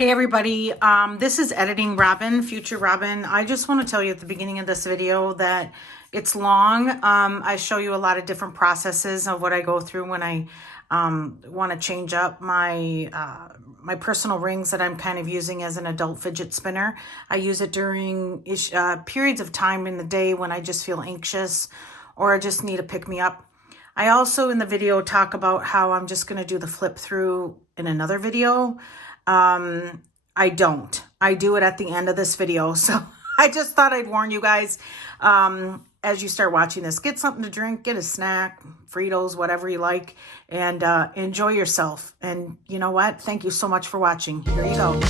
Hey everybody, this is Editing Robin, Future Robin. I just want to tell you at the beginning of this video that it's long. I show you a lot of different processes of what I go through when I want to change up my my personal rings that I'm kind of using as an adult fidget spinner. I use it during periods of time in the day when I just feel anxious or I just need to pick me up. I also in the video talk about how I'm just going to do the flip through in another video. I don't. I do it at the end of this video. So I just thought I'd warn you guys, as you start watching this, get something to drink, get a snack, Fritos, whatever you like, and enjoy yourself. And you know what? Thank you so much for watching. Here you go.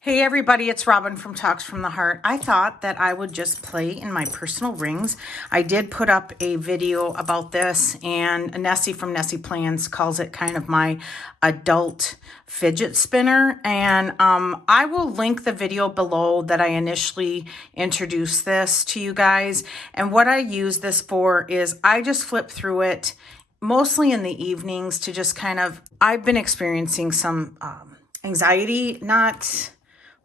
Hey everybody, it's Robin from Talks from the Heart. I thought that I would just play in my personal rings. I did put up a video about this, and Nessie from Nessie Plans calls it kind of my adult fidget spinner. And I will link the video below that I initially introduced this to you guys. And what I use this for is I just flip through it mostly in the evenings to just kind of, I've been experiencing some anxiety, not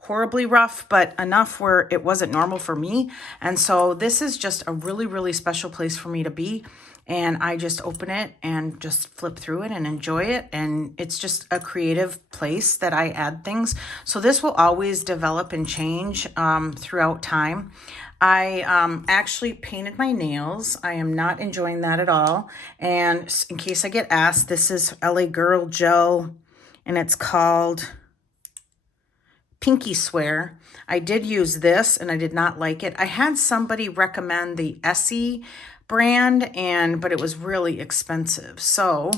horribly rough, but enough where it wasn't normal for me. And so this is just a really, really special place for me to be. And I just open it and just flip through it and enjoy it. And it's just a creative place that I add things. So this will always develop and change throughout time. I actually painted my nails. I am not enjoying that at all. And in case I get asked, this is LA Girl Gel, and it's called Pinky Swear. I did use this and I did not like it. I had somebody recommend the Essie brand, but it was really expensive. So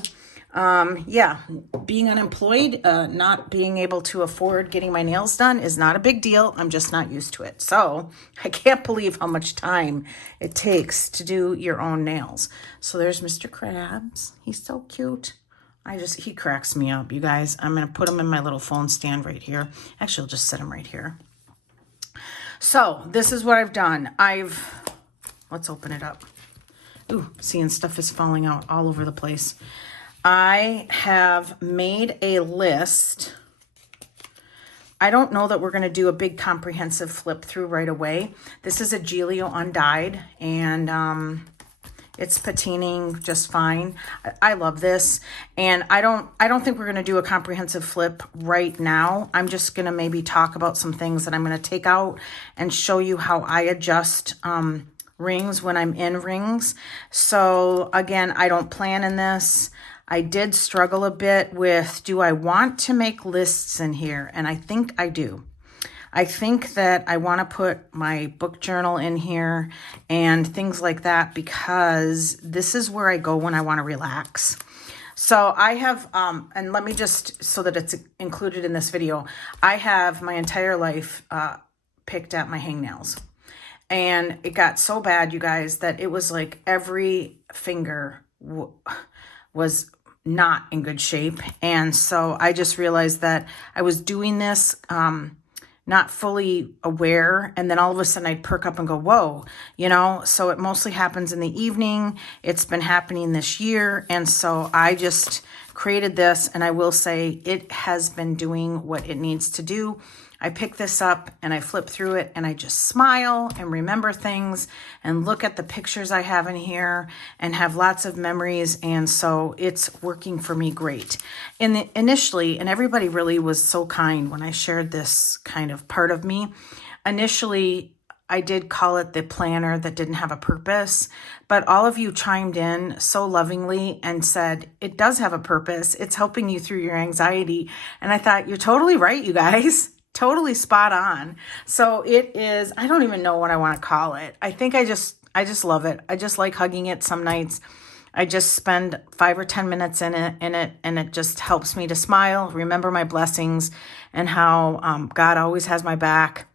yeah, being unemployed, not being able to afford getting my nails done is not a big deal. I'm just not used to it. So I can't believe how much time it takes to do your own nails. So there's Mr. Krabs. He's so cute. He cracks me up, you guys. I'm going to put him in my little phone stand right here. Actually, I'll just set him right here. So this is what I've done. Let's open it up. Ooh, seeing stuff is falling out all over the place. I have made a list. I don't know that we're going to do a big comprehensive flip through right away. This is a Giglio undyed, and it's patining just fine. I love this. And I don't think we're going to do a comprehensive flip right now. I'm just going to maybe talk about some things that I'm going to take out and show you how I adjust rings when I'm in rings. So again, I don't plan in this. I did struggle a bit with, do I want to make lists in here? And I think I do. I think that I want to put my book journal in here and things like that because this is where I go when I want to relax. So I have, and let me just, so that it's included in this video, I have my entire life picked at my hangnails. And it got so bad, you guys, that it was like every finger was not in good shape. And so I just realized that I was doing this not fully aware, and then all of a sudden I'd perk up and go, whoa, you know. So it mostly happens in the evening. It's been happening this year, and so I just created this, and I will say it has been doing what it needs to do. I pick this up and I flip through it and I just smile and remember things and look at the pictures I have in here and have lots of memories. And so it's working for me great. Initially, and everybody really was so kind when I shared this kind of part of me. Initially, I did call it the planner that didn't have a purpose, but all of you chimed in so lovingly and said, it does have a purpose. It's helping you through your anxiety. And I thought, you're totally right, you guys. Totally spot on. So it is, I don't even know what I want to call it. I think I just love it. I just like hugging it some nights. I just spend 5 or 10 minutes in it, and it just helps me to smile, remember my blessings, and how God always has my back.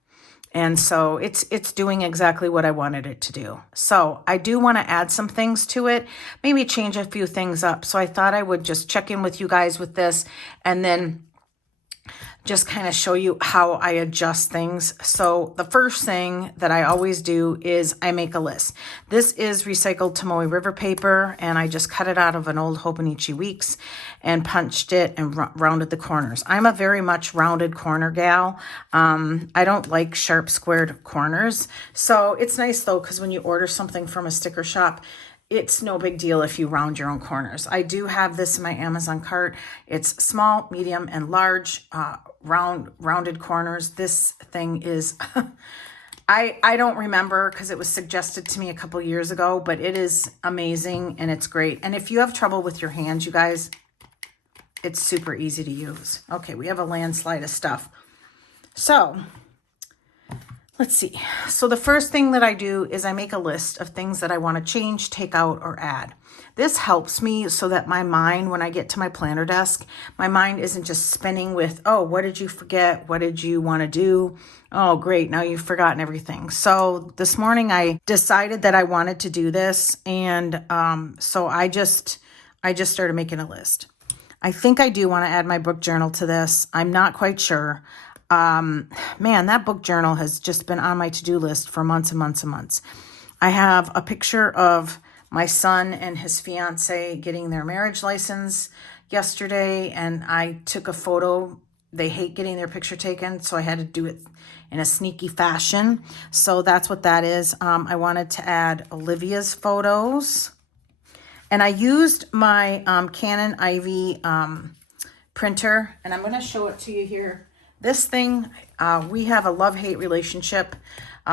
And so it's doing exactly what I wanted it to do. So I do want to add some things to it, maybe change a few things up. So I thought I would just check in with you guys with this, and then just kind of show you how I adjust things. So the first thing that I always do is I make a list. This is recycled Tomoe River paper, and I just cut it out of an old Hobonichi Weeks and punched it and rounded the corners. I'm a very much rounded corner gal. I don't like sharp squared corners. So it's nice though, because when you order something from a sticker shop, it's no big deal if you round your own corners. I do have this in my Amazon cart. It's small, medium, and large rounded corners. This thing is, I don't remember because it was suggested to me a couple years ago, but it is amazing and it's great. And if you have trouble with your hands, you guys, it's super easy to use. Okay, we have a landslide of stuff. So let's see. So the first thing that I do is I make a list of things that I want to change, take out, or add. This helps me so that my mind, when I get to my planner desk, my mind isn't just spinning with, oh, what did you forget? What did you want to do? Oh, great. Now you've forgotten everything. So this morning I decided that I wanted to do this. And so I just started making a list. I think I do want to add my book journal to this. I'm not quite sure. Man, that book journal has just been on my to-do list for months and months and months. I have a picture of my son and his fiance getting their marriage license yesterday, and I took a photo. They hate getting their picture taken, so I had to do it in a sneaky fashion. So that's what that is. I wanted to add Olivia's photos, and I used my Canon Ivy printer, and I'm going to show it to you here. This thing, we have a love-hate relationship.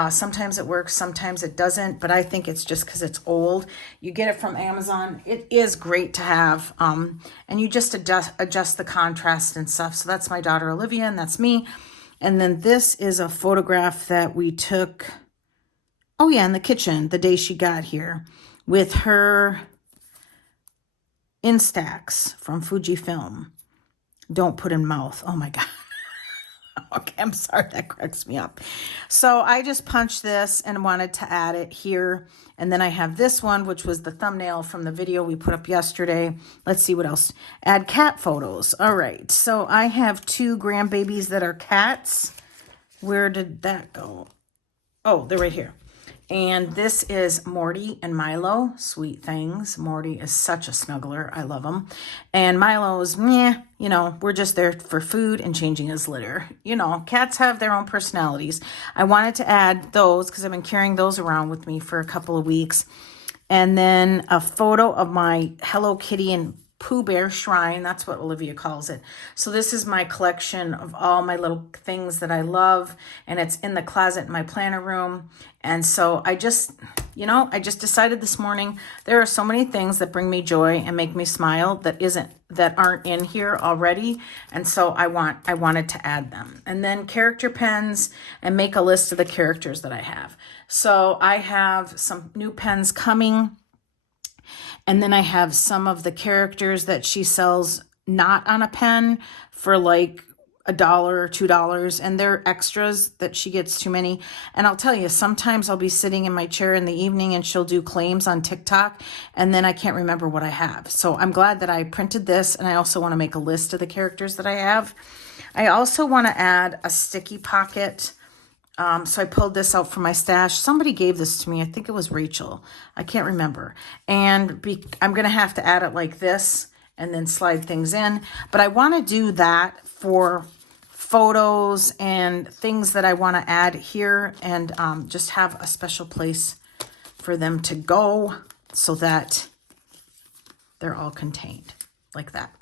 Sometimes it works, sometimes it doesn't, but I think it's just because it's old. You get it from Amazon. It is great to have, and you just adjust the contrast and stuff. So that's my daughter Olivia, and that's me. And then this is a photograph that we took, oh yeah, in the kitchen the day she got here with her Instax from Fujifilm. Don't put in mouth. Oh my God. Okay, I'm sorry, that cracks me up. So I just punched this and wanted to add it here. And then I have this one, which was the thumbnail from the video we put up yesterday. Let's see what else. Add cat photos. All right, so I have 2 grandbabies that are cats. Where did that go? Oh, they're right here. And this is Morty and Milo, sweet things. Morty is such a snuggler. I love him. And Milo's, meh, you know, we're just there for food and changing his litter. You know, cats have their own personalities. I wanted to add those because I've been carrying those around with me for a couple of weeks. And then a photo of my Hello Kitty and Pooh Bear shrine. That's what Olivia calls it. So this is my collection of all my little things that I love, and it's in the closet in my planner room. And so I just decided this morning there are so many things that bring me joy and make me smile that aren't in here already, and so I wanted to add them. And then character pens, and make a list of the characters that I have. So I have some new pens coming. And then I have some of the characters that she sells not on a pen for like $1 or $2. And they're extras that she gets too many. And I'll tell you, sometimes I'll be sitting in my chair in the evening and she'll do claims on TikTok. And then I can't remember what I have. So I'm glad that I printed this. And I also want to make a list of the characters that I have. I also want to add a sticky pocket. So I pulled this out from my stash. Somebody gave this to me. I think it was Rachel. I can't remember. And I'm going to have to add it like this and then slide things in. But I want to do that for photos and things that I want to add here, and just have a special place for them to go so that they're all contained like that.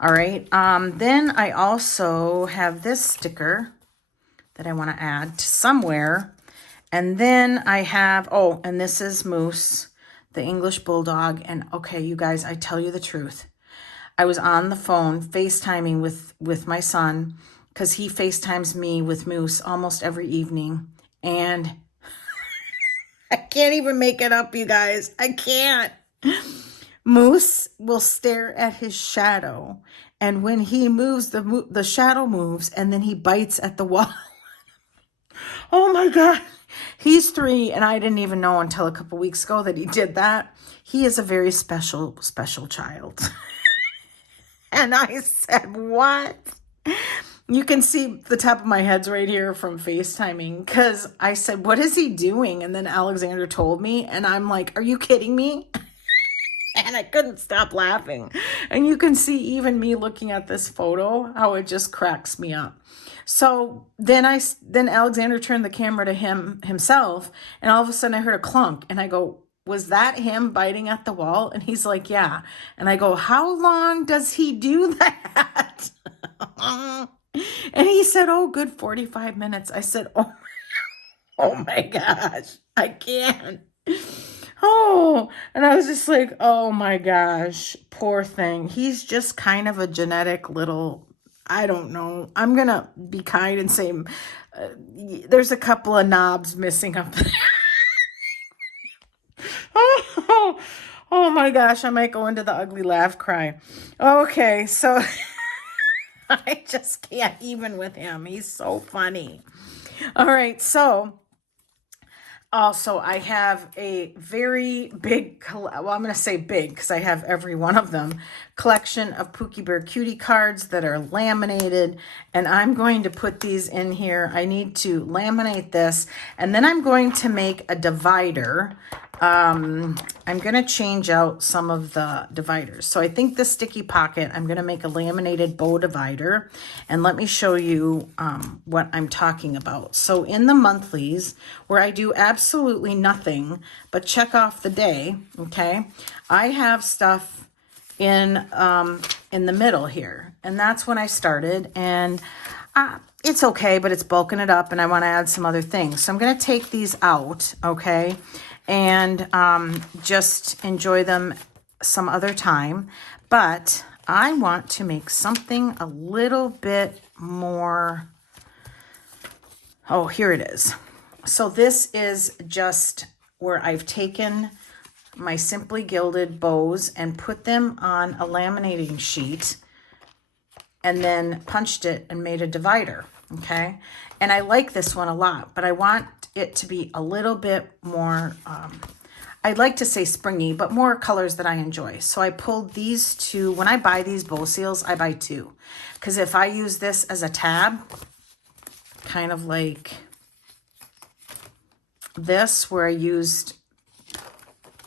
All right. Then I also have this sticker that I want to add to somewhere. And then I have, oh, and this is Moose, the English Bulldog. And okay, you guys, I tell you the truth. I was on the phone FaceTiming with my son because he FaceTimes me with Moose almost every evening. And I can't even make it up, you guys. I can't. Moose will stare at his shadow. And when he moves, the shadow moves, and then he bites at the wall. Oh my God. He's 3, and I didn't even know until a couple weeks ago that he did that. He is a very special, special child. And I said, what? You can see the top of my head's right here from FaceTiming because I said, what is he doing? And then Alexander told me, and I'm like, are you kidding me? And I couldn't stop laughing. And you can see even me looking at this photo, how it just cracks me up. So then Alexander turned the camera to himself, and all of a sudden I heard a clunk, and I go, was that him biting at the wall? And he's like, yeah. And I go, how long does he do that? And he said, oh, good 45 minutes. I said, oh my gosh, I can't. Oh, and I was just like, oh my gosh, poor thing. He's just kind of a genetic little, I don't know. I'm going to be kind and say there's a couple of knobs missing up there. Oh my gosh, I might go into the ugly laugh cry. Okay, so I just can't even with him. He's so funny. All right, so also I have a very big, well, I'm going to say big because I have every one of them, collection of Pookie Bear Cutie cards that are laminated, and I'm going to put these in here. I need to laminate this, and then I'm going to make a divider. I'm going to change out some of the dividers. So I think the sticky pocket, I'm going to make a laminated bow divider, and let me show you what I'm talking about. So in the monthlies, where I do absolutely nothing but check off the day, okay, I have stuff in the middle here, and that's when I started, and it's okay, but it's bulking it up, and I want to add some other things. So I'm going to take these out, okay, and just enjoy them some other time. But I want to make something a little bit more, oh, here it is. So this is just where I've taken my Simply Gilded bows and put them on a laminating sheet and then punched it and made a divider, okay? And I like this one a lot, but I want it to be a little bit more, I'd like to say springy, but more colors that I enjoy. So I pulled these two. When I buy these bow seals, I buy two. Because if I use this as a tab, kind of like this, where I used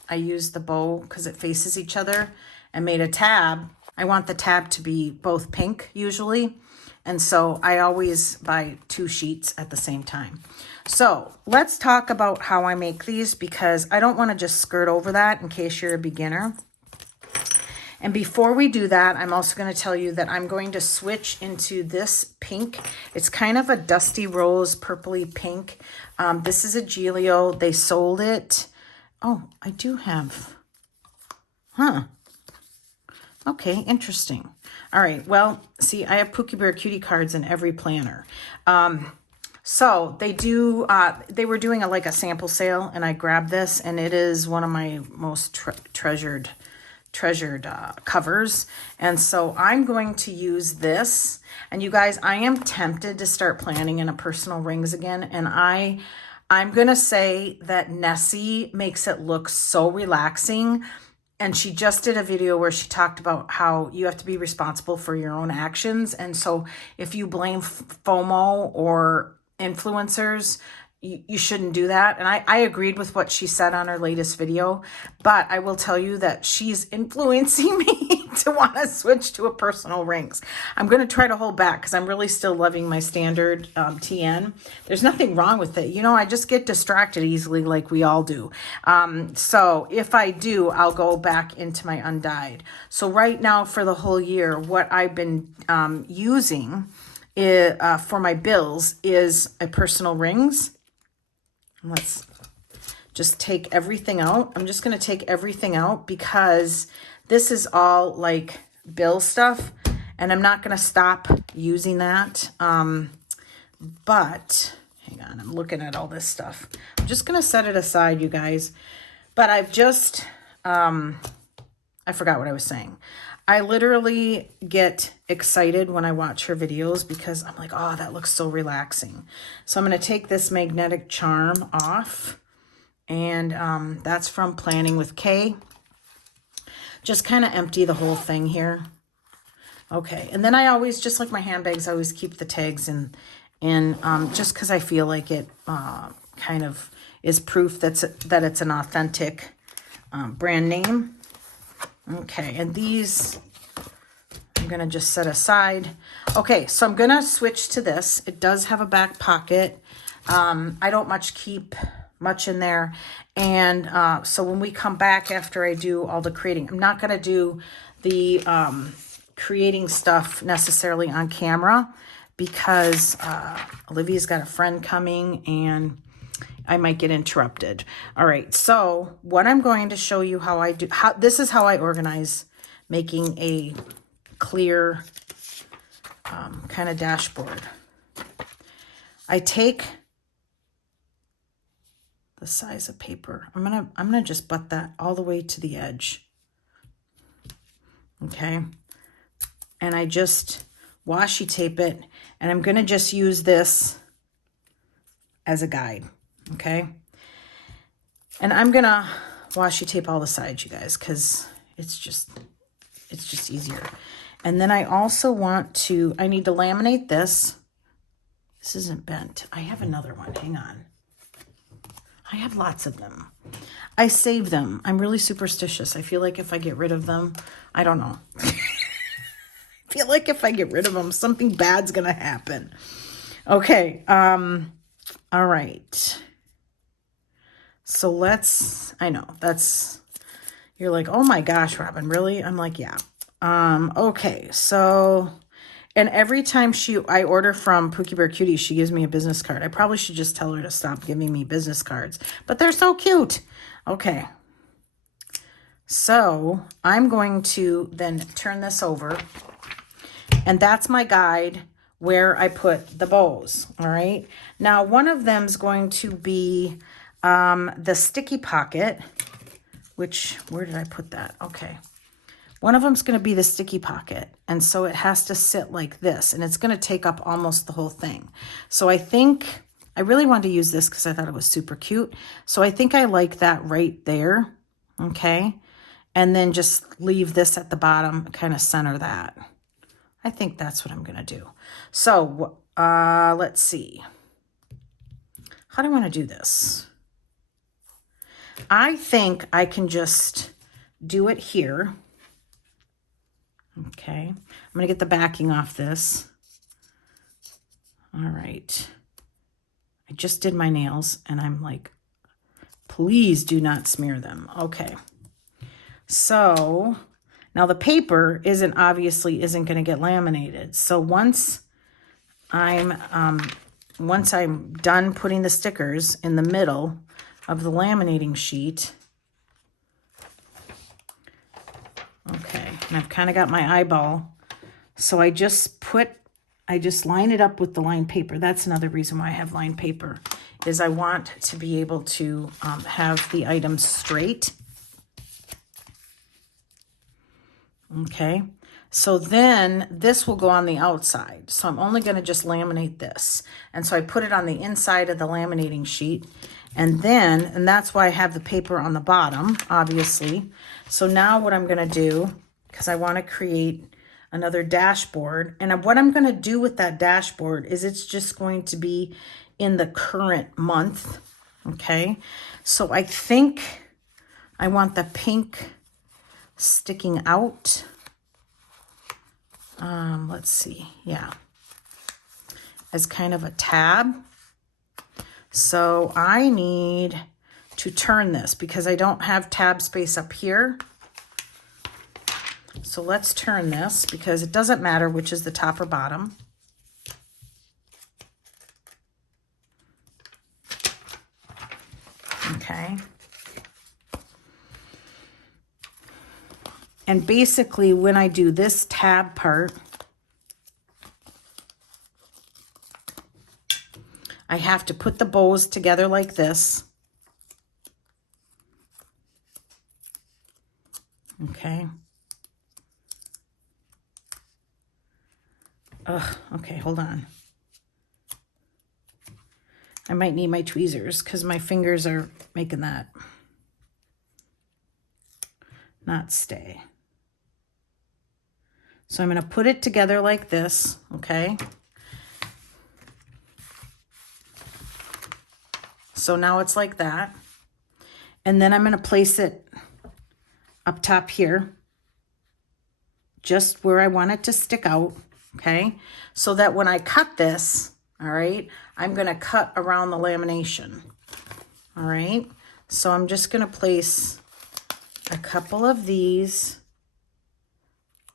the bow because it faces each other and made a tab, I want the tab to be both pink usually. And so I always buy two sheets at the same time. So let's talk about how I make these, because I don't want to just skirt over that in case you're a beginner. And before we do that, I'm also going to tell you that I'm going to switch into this pink. It's kind of a dusty rose, purpley pink. This is a Giglio. They sold it. Oh, I do have. Huh. Okay, interesting. All right, well, see, I have Pookie Bear Cutie cards in every planner. So they do, they were doing like a sample sale, and I grabbed this, and it is one of my most treasured covers. And so I'm going to use this. And you guys, I am tempted to start planning in a personal rings again. And I'm going to say that Nessie makes it look so relaxing. And she just did a video where she talked about how you have to be responsible for your own actions. And so if you blame FOMO or influencers, you shouldn't do that. And I agreed with what she said on her latest video, but I will tell you that she's influencing me to want to switch to a personal rings. I'm going to try to hold back because I'm really still loving my standard TN. There's nothing wrong with it. You know, I just get distracted easily like we all do. So if I do, I'll go back into my undyed. So right now for the whole year, what I've been using for my bills is a personal rings. Let's just take everything out. I'm just going to take everything out because this is all like bill stuff, and I'm not going to stop using that. But hang on, I'm looking at all this stuff. I'm just going to set it aside, you guys. But I've just, I forgot what I was saying. I literally get excited when I watch her videos because I'm like, oh, that looks so relaxing. So I'm going to take this magnetic charm off. And that's from Planning with Kay. Just kind of empty the whole thing here. Okay, and then I always, just like my handbags, I always keep the tags in just because I feel like it kind of is proof that it's an authentic brand name. Okay, and these I'm going to just set aside. Okay, so I'm going to switch to this. It does have a back pocket. I don't keep much in there. And so when we come back after I do all the creating, I'm not going to do the creating stuff necessarily on camera because Olivia's got a friend coming and I might get interrupted. All right, so what I'm going to show you this is how I organize making a clear kind of dashboard. I take the size of paper. I'm gonna just butt that all the way to the edge. Okay. And I just washi tape it, and I'm gonna just use this as a guide. Okay. And I'm gonna washi tape all the sides, you guys, because it's just easier. And then I also I need to laminate this. This isn't bent. I have another one. Hang on. I have lots of them. I save them. I'm really superstitious. I feel like if I get rid of them, I don't know. I feel like if I get rid of them, something bad's going to happen. Okay. All right. So I know you're like, oh my gosh, Robin, really? I'm like, yeah. Okay. So, and every time I order from Pookie Bear Cuties, she gives me a business card. I probably should just tell her to stop giving me business cards, but they're so cute. Okay. So I'm going to then turn this over, and that's my guide where I put the bows. All right. Now, one of them is going to be the sticky pocket, where did I put that? Okay. One of them's going to be the sticky pocket. And so it has to sit like this, and it's going to take up almost the whole thing. So I think I really wanted to use this because I thought it was super cute. So I think I like that right there. Okay. And then just leave this at the bottom, kind of center that. I think that's what I'm going to do. So let's see. How do I want to do this? I think I can just do it here. Okay. I'm going to get the backing off this. All right. I just did my nails and I'm like, please do not smear them. Okay. So now the paper obviously isn't going to get laminated. So once I'm done putting the stickers in the middle of the laminating sheet. Okay, and I've kind of got my eyeball. So I just line it up with the lined paper. That's another reason why I have lined paper, is I want to be able to have the items straight. Okay, so then this will go on the outside. So I'm only going to just laminate this. And so I put it on the inside of the laminating sheet. And that's why I have the paper on the bottom, obviously. So now what I'm going to do, because I want to create another dashboard. And what I'm going to do with that dashboard is it's just going to be in the current month. Okay. So I think I want the pink sticking out. Let's see. Yeah. As kind of a tab. So I need to turn this because I don't have tab space up here. So let's turn this because it doesn't matter which is the top or bottom. Okay. And basically when I do this tab part, I have to put the bows together like this. Okay. Okay, hold on. I might need my tweezers because my fingers are making that not stay. So I'm going to put it together like this, okay? So now it's like that. And then I'm going to place it up top here, just where I want it to stick out, okay? So that when I cut this, all right, I'm going to cut around the lamination, all right? So I'm just going to place a couple of these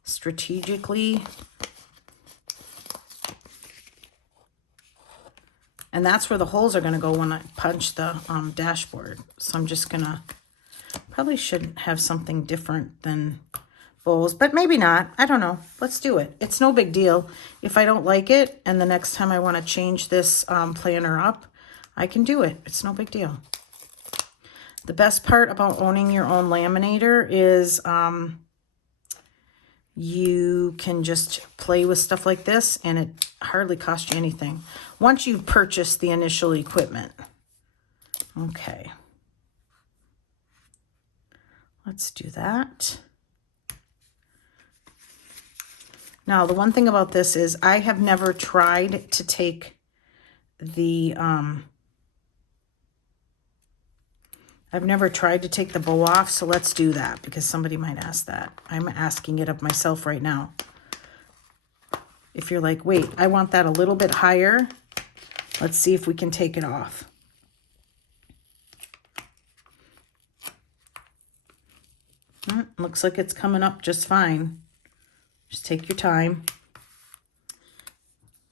strategically. And that's where the holes are going to go when I punch the dashboard. So I'm just going to, probably should have something different than bowls, but maybe not. I don't know. Let's do it. It's no big deal. If I don't like it and the next time I want to change this planner up, I can do it. It's no big deal. The best part about owning your own laminator is you can just play with stuff like this and it hardly costs you anything once you've purchased the initial equipment. Okay. Let's do that. Now, the one thing about this is I have never tried to take the, bow off, so let's do that because somebody might ask that. I'm asking it of myself right now. If you're like, wait, I want that a little bit higher, let's see if we can take it off. Looks like it's coming up just fine. Just take your time.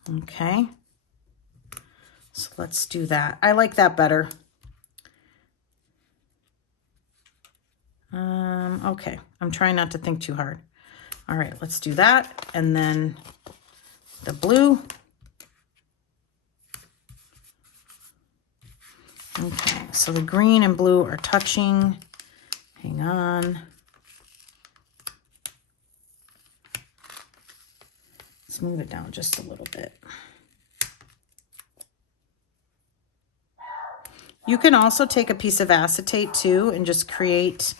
Okay. So let's do that. I like that better. Okay. I'm trying not to think too hard. All right, let's do that. And then the blue. Okay, so the green and blue are touching. Hang on. Let's move it down just a little bit. You can also take a piece of acetate too and just create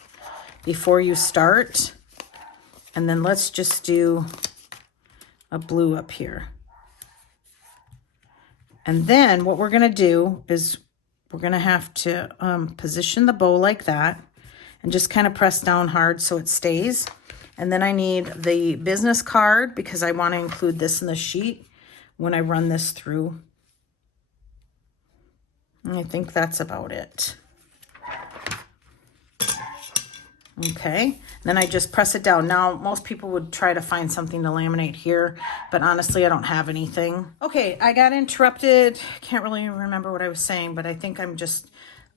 before you start. And then let's just do a blue up here. And then what we're going to do is we're going to have to position the bow like that and just kind of press down hard so it stays. And then I need the business card because I want to include this in the sheet when I run this through. And I think that's about it. Okay, then I just press it down. Now, most people would try to find something to laminate here, but honestly, I don't have anything. Okay, I got interrupted. Can't really remember what I was saying, but I think I'm just,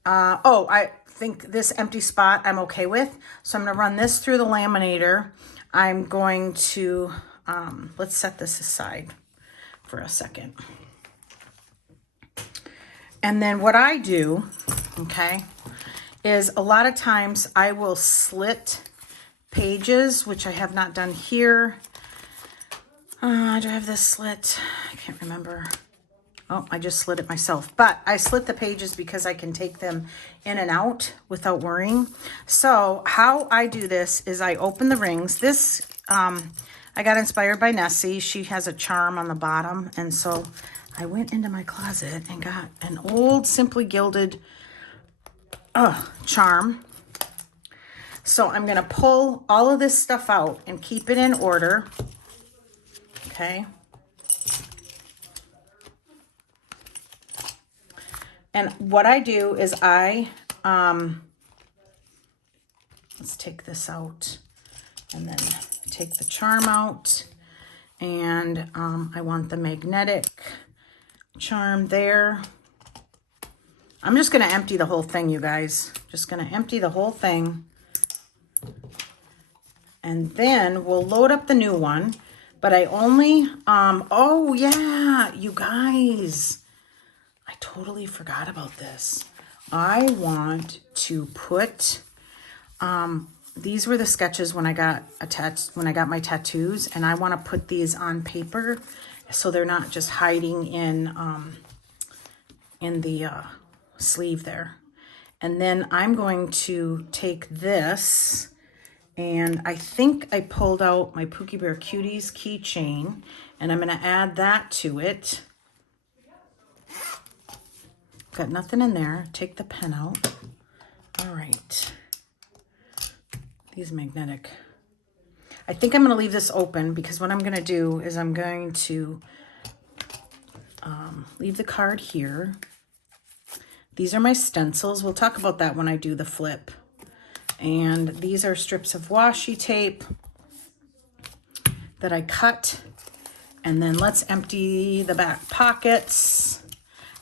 I think this empty spot I'm okay with. So I'm gonna run this through the laminator. I'm going to, let's set this aside for a second. And then what I do, okay, is a lot of times I will slit pages, which I have not done here. Do I have this slit? I can't remember. Oh, I just slit it myself. But I slit the pages because I can take them in and out without worrying. So how I do this is I open the rings. This, I got inspired by Nessie. She has a charm on the bottom. And so I went into my closet and got an old Simply Gilded charm. So I'm going to pull all of this stuff out and keep it in order. Okay. And what I do is let's take this out and then take the charm out. And I want the magnetic charm there. I'm just going to empty the whole thing, you guys. Just going to empty the whole thing. And then we'll load up the new one. But I only, oh yeah, you guys. I totally forgot about this. I want to put, these were the sketches when I got my tattoos. And I want to put these on paper so they're not just hiding in the sleeve there. And then I'm going to take this And I think I pulled out my Pookie Bear Cuties keychain, and I'm going to add that to it. Got nothing in there. Take the pen out. All right. These magnetic. I think I'm going to leave this open because what I'm going to do is I'm going to leave the card here. These are my stencils. We'll talk about that when I do the flip. And these are strips of washi tape that I cut. And then let's empty the back pockets.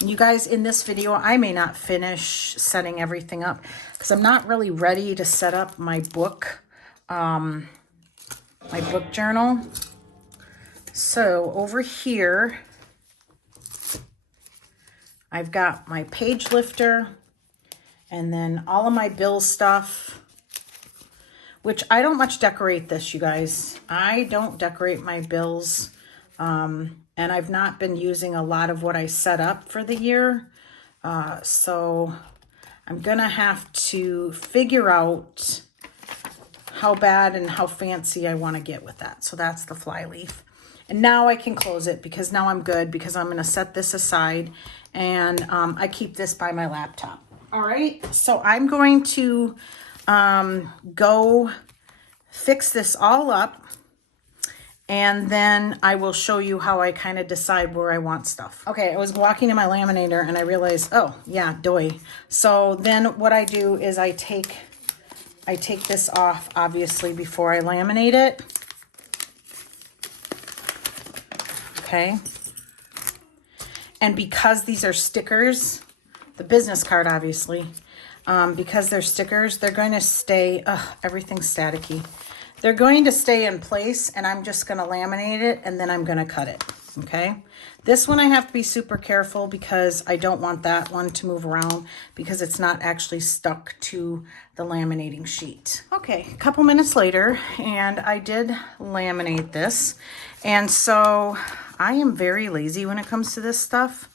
And you guys, in this video, I may not finish setting everything up because I'm not really ready to set up my book journal. So over here, I've got my page lifter and then all of my bill stuff, which I don't much decorate this, you guys. I don't decorate my bills. And I've not been using a lot of what I set up for the year. So I'm gonna have to figure out how bad and how fancy I want to get with that. So that's the fly leaf. And now I can close it because now I'm good because I'm going to set this aside and I keep this by my laptop. All right. So I'm going to go fix this all up and then I will show you how I kind of decide where I want stuff. Okay. I was walking to my laminator and I realized, oh yeah, doy. So then what I do is I take this off, obviously, before I laminate it. Okay. And because these are stickers, the business card, obviously, because they're stickers, they're going to stay, everything's staticky. They're going to stay in place, and I'm just going to laminate it, and then I'm going to cut it. Okay. This one I have to be super careful because I don't want that one to move around because it's not actually stuck to the laminating sheet. Okay, a couple minutes later, and I did laminate this. And so I am very lazy when it comes to this stuff.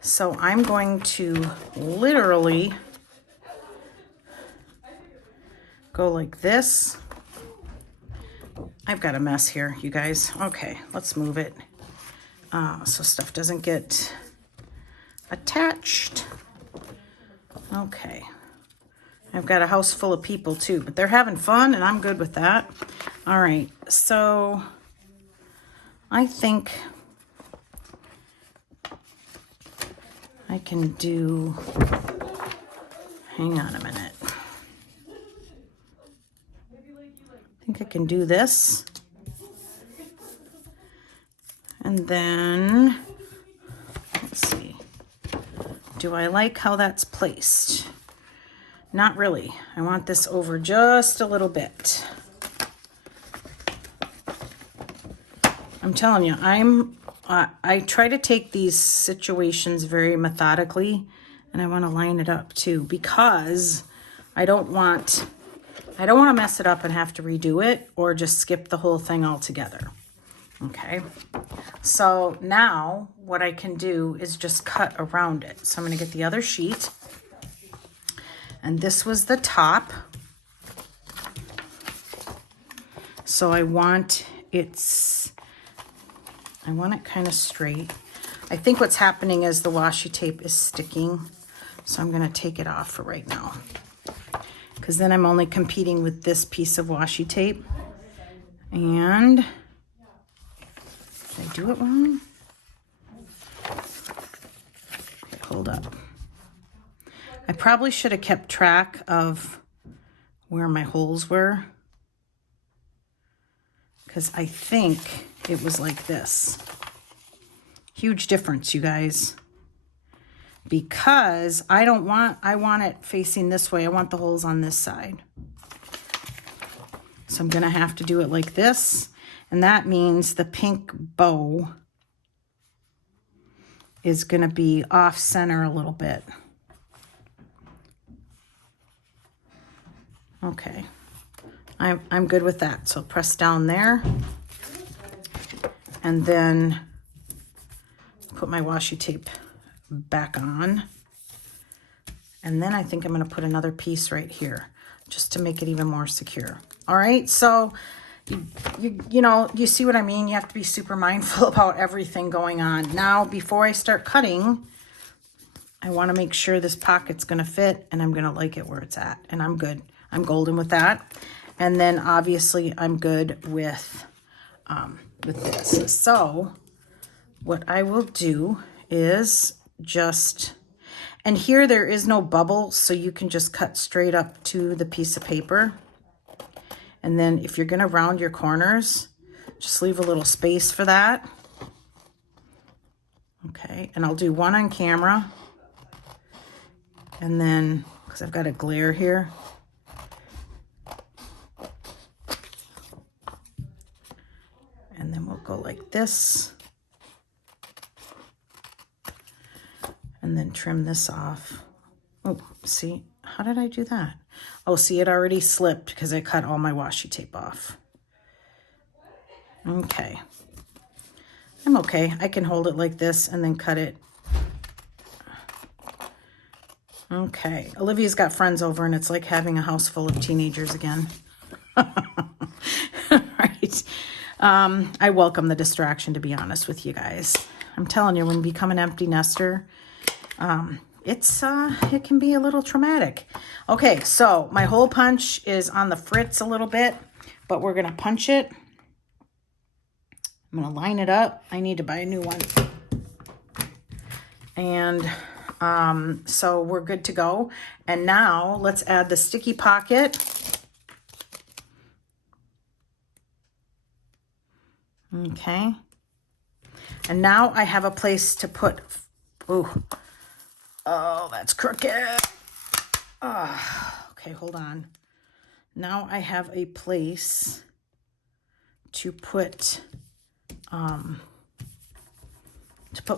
So I'm going to literally go like this. I've got a mess here, you guys. Okay, let's move it. So stuff doesn't get attached. Okay. I've got a house full of people too, but they're having fun and I'm good with that. All right. So I think I can do, hang on a minute. I think I can do this. And then, let's see, do I like how that's placed? Not really. I want this over just a little bit. I'm telling you, I try to take these situations very methodically, and I want to line it up too because I don't want to mess it up and have to redo it or just skip the whole thing altogether. Okay, so now what I can do is just cut around it. So I'm going to get the other sheet, and this was the top. So I want it kind of straight. I think what's happening is the washi tape is sticking, so I'm going to take it off for right now because then I'm only competing with this piece of washi tape. And did I do it wrong? Okay, hold up. I probably should have kept track of where my holes were because I think it was like this. Huge difference, you guys. Because I want it facing this way. I want the holes on this side. So I'm going to have to do it like this. And that means the pink bow is going to be off center a little bit. Okay. I'm good with that. So press down there. And then put my washi tape back on. And then I think I'm going to put another piece right here just to make it even more secure. All right, so you know, you see what I mean? You have to be super mindful about everything going on. Now, before I start cutting, I want to make sure this pocket's going to fit, and I'm going to like it where it's at, and I'm good. I'm golden with that. And then obviously I'm good with this. So what I will do is just, and here there is no bubble, so you can just cut straight up to the piece of paper. And then if you're going to round your corners, just leave a little space for that. Okay, and I'll do one on camera. And then, because I've got a glare here. And then we'll go like this. And then trim this off. Oh, see, how did I do that? Oh, see, it already slipped because I cut all my washi tape off. Okay. I'm okay. I can hold it like this and then cut it. Okay. Olivia's got friends over and it's like having a house full of teenagers again. Right. I welcome the distraction, to be honest with you guys. I'm telling you, when you become an empty nester, it can be a little traumatic. Okay, so my hole punch is on the fritz a little bit, but we're going to punch it. I'm going to line it up. I need to buy a new one. And so we're good to go. And now let's add the sticky pocket. Okay. And now I have a place to put, oh, that's crooked. Okay, hold on. Now I have a place to put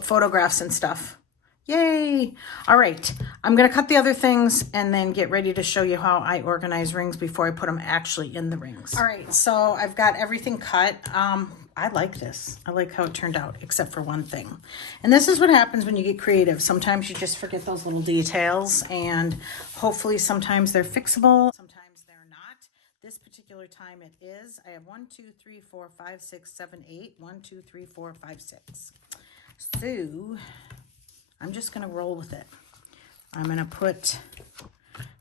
photographs and stuff. Yay! All right, I'm gonna cut the other things and then get ready to show you how I organize rings before I put them actually in the rings. All right, so I've got everything cut. I like this. I like how it turned out, except for one thing. And this is what happens when you get creative. Sometimes you just forget those little details, and hopefully sometimes they're fixable, sometimes they're not. This particular time it is. I have 1, 2, 3, 4, 5, 6, 7, 8. 1, 2, 3, 4, 5, 6. So I'm just gonna roll with it. I'm gonna put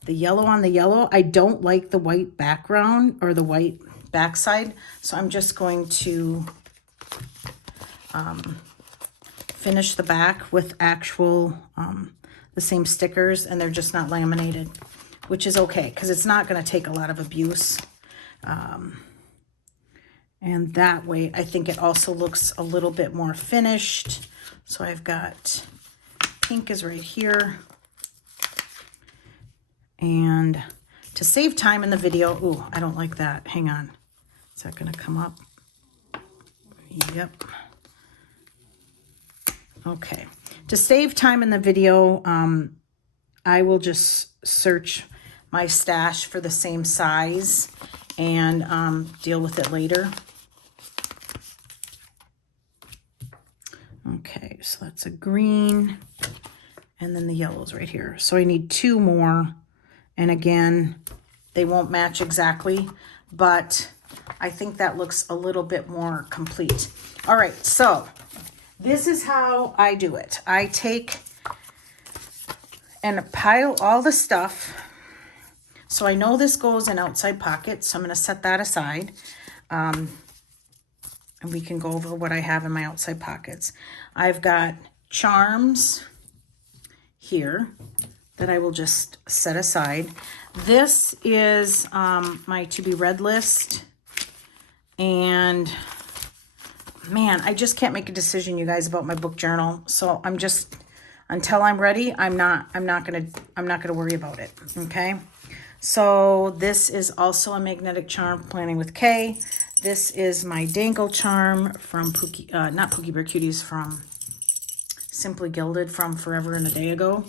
the yellow on the yellow. I don't like the white background or the white backside, so I'm just going to finish the back with actual the same stickers, and they're just not laminated, which is okay because it's not going to take a lot of abuse, and that way I think it also looks a little bit more finished. So I've got pink is right here, and to save time in the video, ooh, I don't like that. Hang on. Is that going to come up? Yep. Okay. To save time in the video, I will just search my stash for the same size and deal with it later. Okay, so that's a green, and then the yellow's right here. So I need 2 more, and again, they won't match exactly, but I think that looks a little bit more complete. All right, so this is how I do it. I take and pile all the stuff. So I know this goes in outside pockets, so I'm going to set that aside. And we can go over what I have in my outside pockets. I've got charms here that I will just set aside. This is my to be read list. And man, I just can't make a decision, you guys, about my book journal. So I'm just, until I'm ready, I'm not gonna worry about it. Okay. So this is also a magnetic charm, Planning with Kay. This is my dangle charm from Pookie, not Pookie Bear Cuties, from Simply Gilded from Forever and a Day Ago.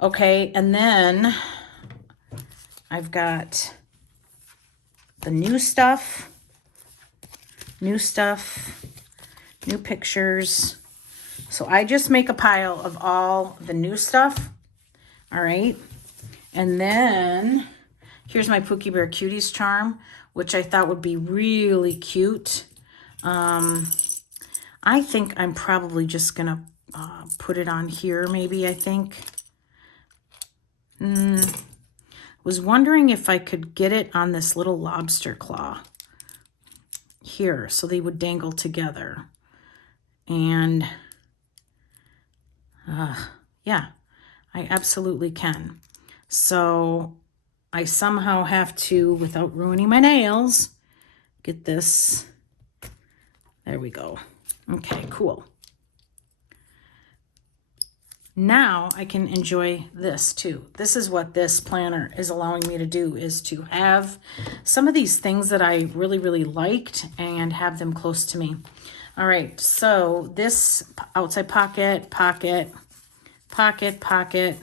Okay, and then I've got the new stuff, new pictures. So I just make a pile of all the new stuff. All right. And then Here's my Pookie Bear Cuties charm, which I thought would be really cute. I think I'm probably just going to put it on here, maybe, I think. Was wondering if I could get it on this little lobster claw here, so they would dangle together. And yeah, I absolutely can. So I somehow have to, without ruining my nails, get this. There we go. Okay, cool. Now I can enjoy this too. This is what this planner is allowing me to do, is to have some of these things that I really, really liked and have them close to me. All right, so this outside pocket, pocket, pocket, pocket,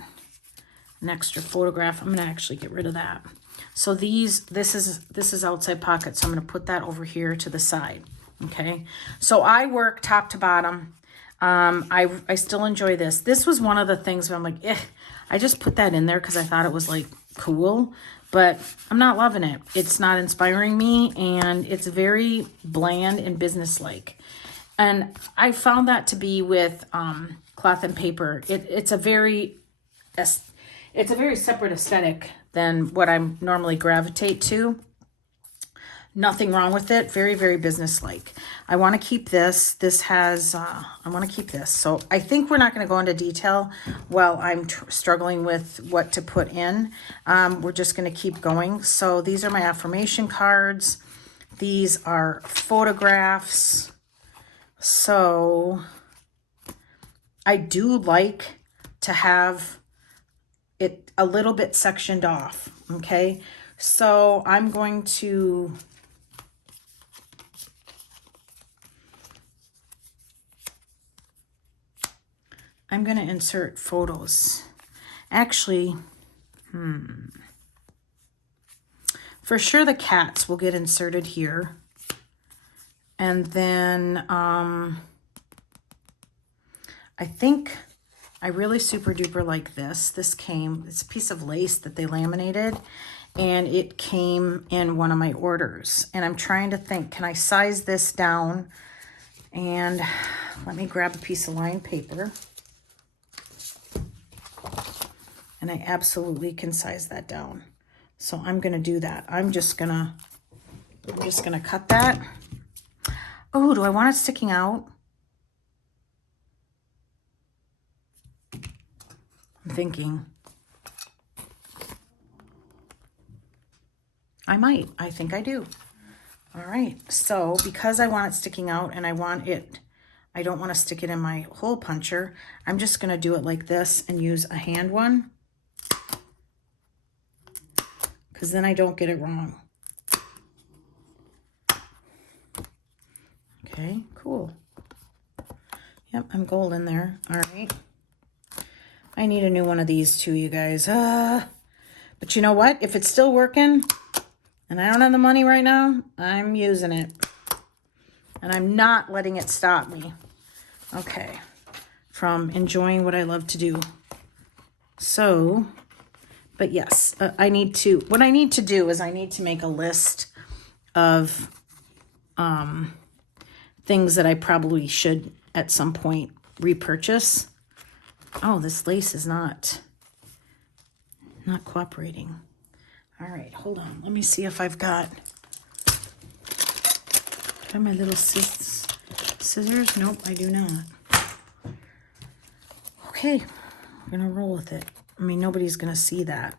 an extra photograph. I'm gonna actually get rid of that. So this is outside pocket, so I'm gonna put that over here to the side, okay? So I work top to bottom. I still enjoy this. This was one of the things where I'm like, I just put that in there because I thought it was like cool, but I'm not loving it. It's not inspiring me, and it's very bland and businesslike. And I found that to be with cloth and paper. It's a very separate aesthetic than what I normally gravitate to. Nothing wrong with it. Very, very businesslike. I want to keep this. This has, I want to keep this. So I think we're not going to go into detail while I'm struggling with what to put in. We're just going to keep going. So these are my affirmation cards. These are photographs. So I do like to have it a little bit sectioned off. Okay. So I'm going to insert photos. Actually, for sure the cats will get inserted here. And then I think I really super duper like this. It's a piece of lace that they laminated, and it came in one of my orders. And I'm trying to think, can I size this down? And let me grab a piece of lined paper. And I absolutely can size that down. So I'm going to do that. I'm just going to cut that. Oh, do I want it sticking out? I'm thinking. I might. I think I do. All right. So because I want it sticking out and I don't want to stick it in my hole puncher, I'm just going to do it like this and use a hand one, because then I don't get it wrong. Okay, cool. Yep, I'm golden there. All right. I need a new one of these too, you guys. But you know what? If it's still working and I don't have the money right now, I'm using it. And I'm not letting it stop me. Okay. From enjoying what I love to do. So, but yes, what I need to do is I need to make a list of things that I probably should at some point repurchase. Oh, this lace is not cooperating. All right, hold on. Let me see if I've got my little scissors. Nope, I do not. Okay, we're gonna roll with it. I mean, nobody's gonna see that.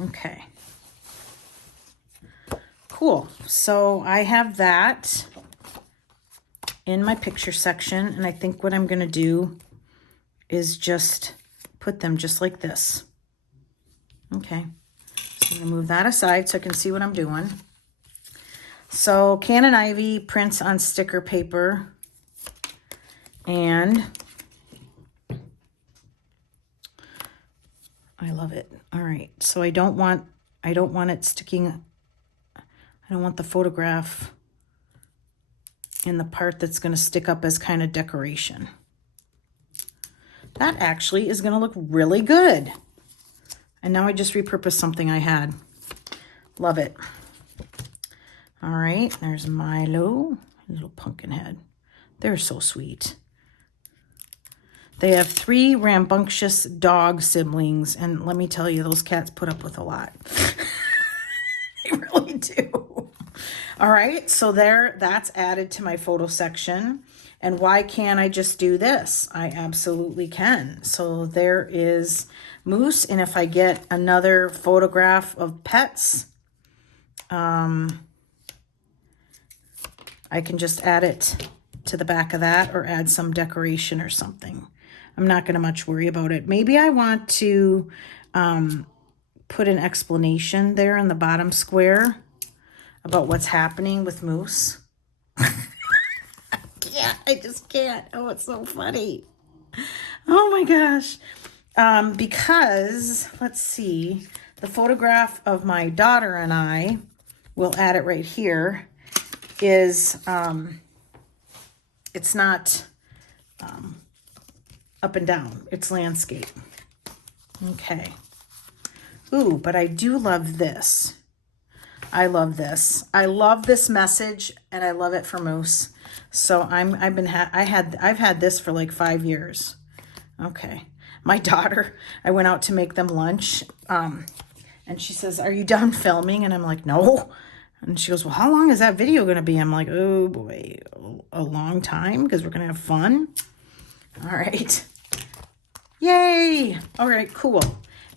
Okay. Cool. So I have that in my picture section, and I think what I'm going to do is just put them just like this. Okay. So I'm going to move that aside so I can see what I'm doing. So Cannon Ivy prints on sticker paper, and I love it. All right. So I don't want it sticking. I don't want the photograph in the part that's going to stick up as kind of decoration. That actually is going to look really good. And now I just repurposed something I had. Love it. All right, there's Milo, little pumpkin head. They're so sweet. They have 3 rambunctious dog siblings, and let me tell you, those cats put up with a lot. They really do. All right, so that's added to my photo section. And why can't I just do this? I absolutely can. So there is Moose, and if I get another photograph of pets, I can just add it to the back of that or add some decoration or something. I'm not going to much worry about it. Maybe I want to put an explanation there in the bottom square about what's happening with Moose. I just can't. Oh, it's so funny. Oh my gosh. Because, let's see, the photograph of my daughter and I, we'll add it right here, is, it's not up and down. It's landscape. Okay. Ooh, but I do love this. I love this. I love this message, and I love it for Moose. So I've had this for like 5 years. Okay. My daughter, I went out to make them lunch, and she says, "Are you done filming?" And I'm like, "No." And she goes, "Well, how long is that video going to be?" I'm like, "Oh boy, a long time, because we're going to have fun." All right. Yay. All right, cool.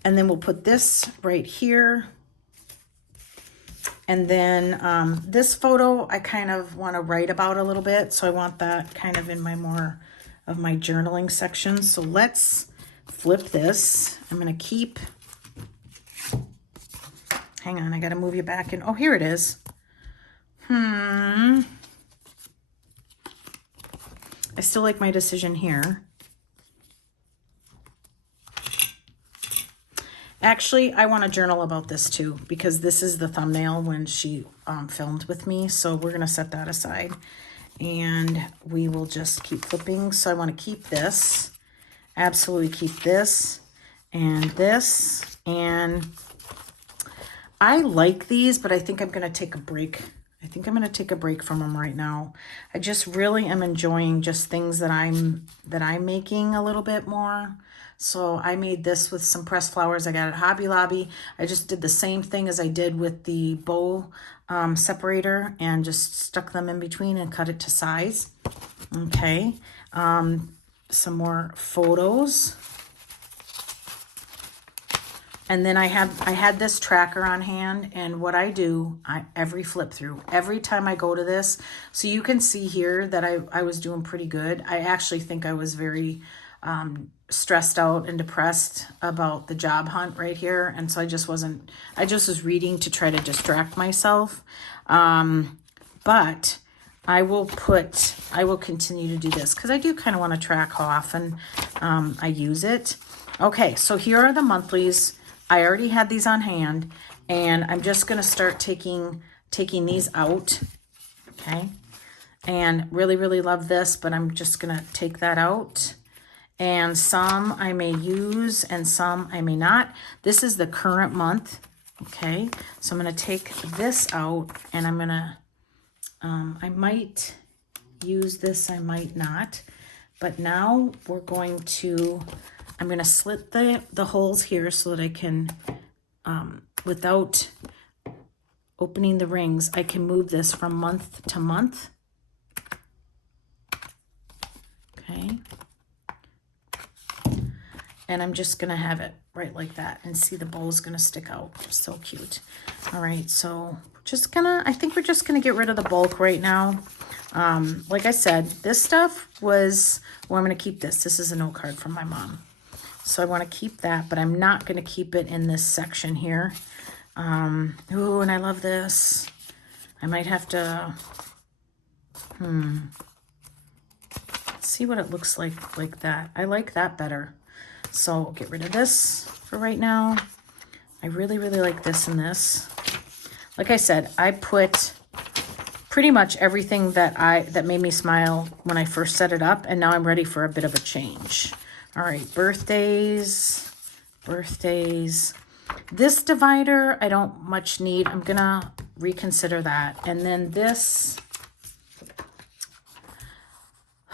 And then we'll put this right here. And then this photo, I kind of want to write about a little bit. So I want that kind of in my more of my journaling section. So let's flip this. I'm going to keep, hang on, I got to move you back in. Oh, here it is. I still like my decision here. Actually, I want to journal about this too, because this is the thumbnail when she filmed with me. So we're going to set that aside, and we will just keep flipping. So I want to keep this, absolutely keep this and this. And I like these, but I think I'm going to take a break. I think I'm going to take a break from them right now. I just really am enjoying just things that I'm making a little bit more. So I made this with some pressed flowers I got at Hobby Lobby. I just did the same thing as I did with the bow separator, and just stuck them in between and cut it to size. Okay. Some more photos. And then I had this tracker on hand, and what I do, every flip through, every time I go to this, so you can see here that I was doing pretty good. I actually think I was very stressed out and depressed about the job hunt right here. And so I just was reading to try to distract myself. But I will continue to do this, because I do kind of want to track how often I use it. Okay, so here are the monthlies. I already had these on hand, and I'm just going to start taking these out. Okay. And really, really love this, but I'm just going to take that out. And some I may use and some I may not. This is the current month. Okay. So I'm going to take this out, and I'm going to, I might use this, I might not. But now we're going to, I'm going to slit the holes here so that I can, without opening the rings, I can move this from month to month. Okay. And I'm just going to have it right like that, and see the bow is going to stick out. So cute. All right. So I think we're just going to get rid of the bulk right now. Like I said, this stuff was, well, I'm going to keep this. This is a note card from my mom. So I want to keep that, but I'm not going to keep it in this section here. Ooh, and I love this. I might have to, see what it looks like that. I like that better. So get rid of this for right now. I really, really like this and this. Like I said, I put pretty much everything that made me smile when I first set it up, and now I'm ready for a bit of a change. All right, birthdays. This divider, I don't much need. I'm going to reconsider that. And then this,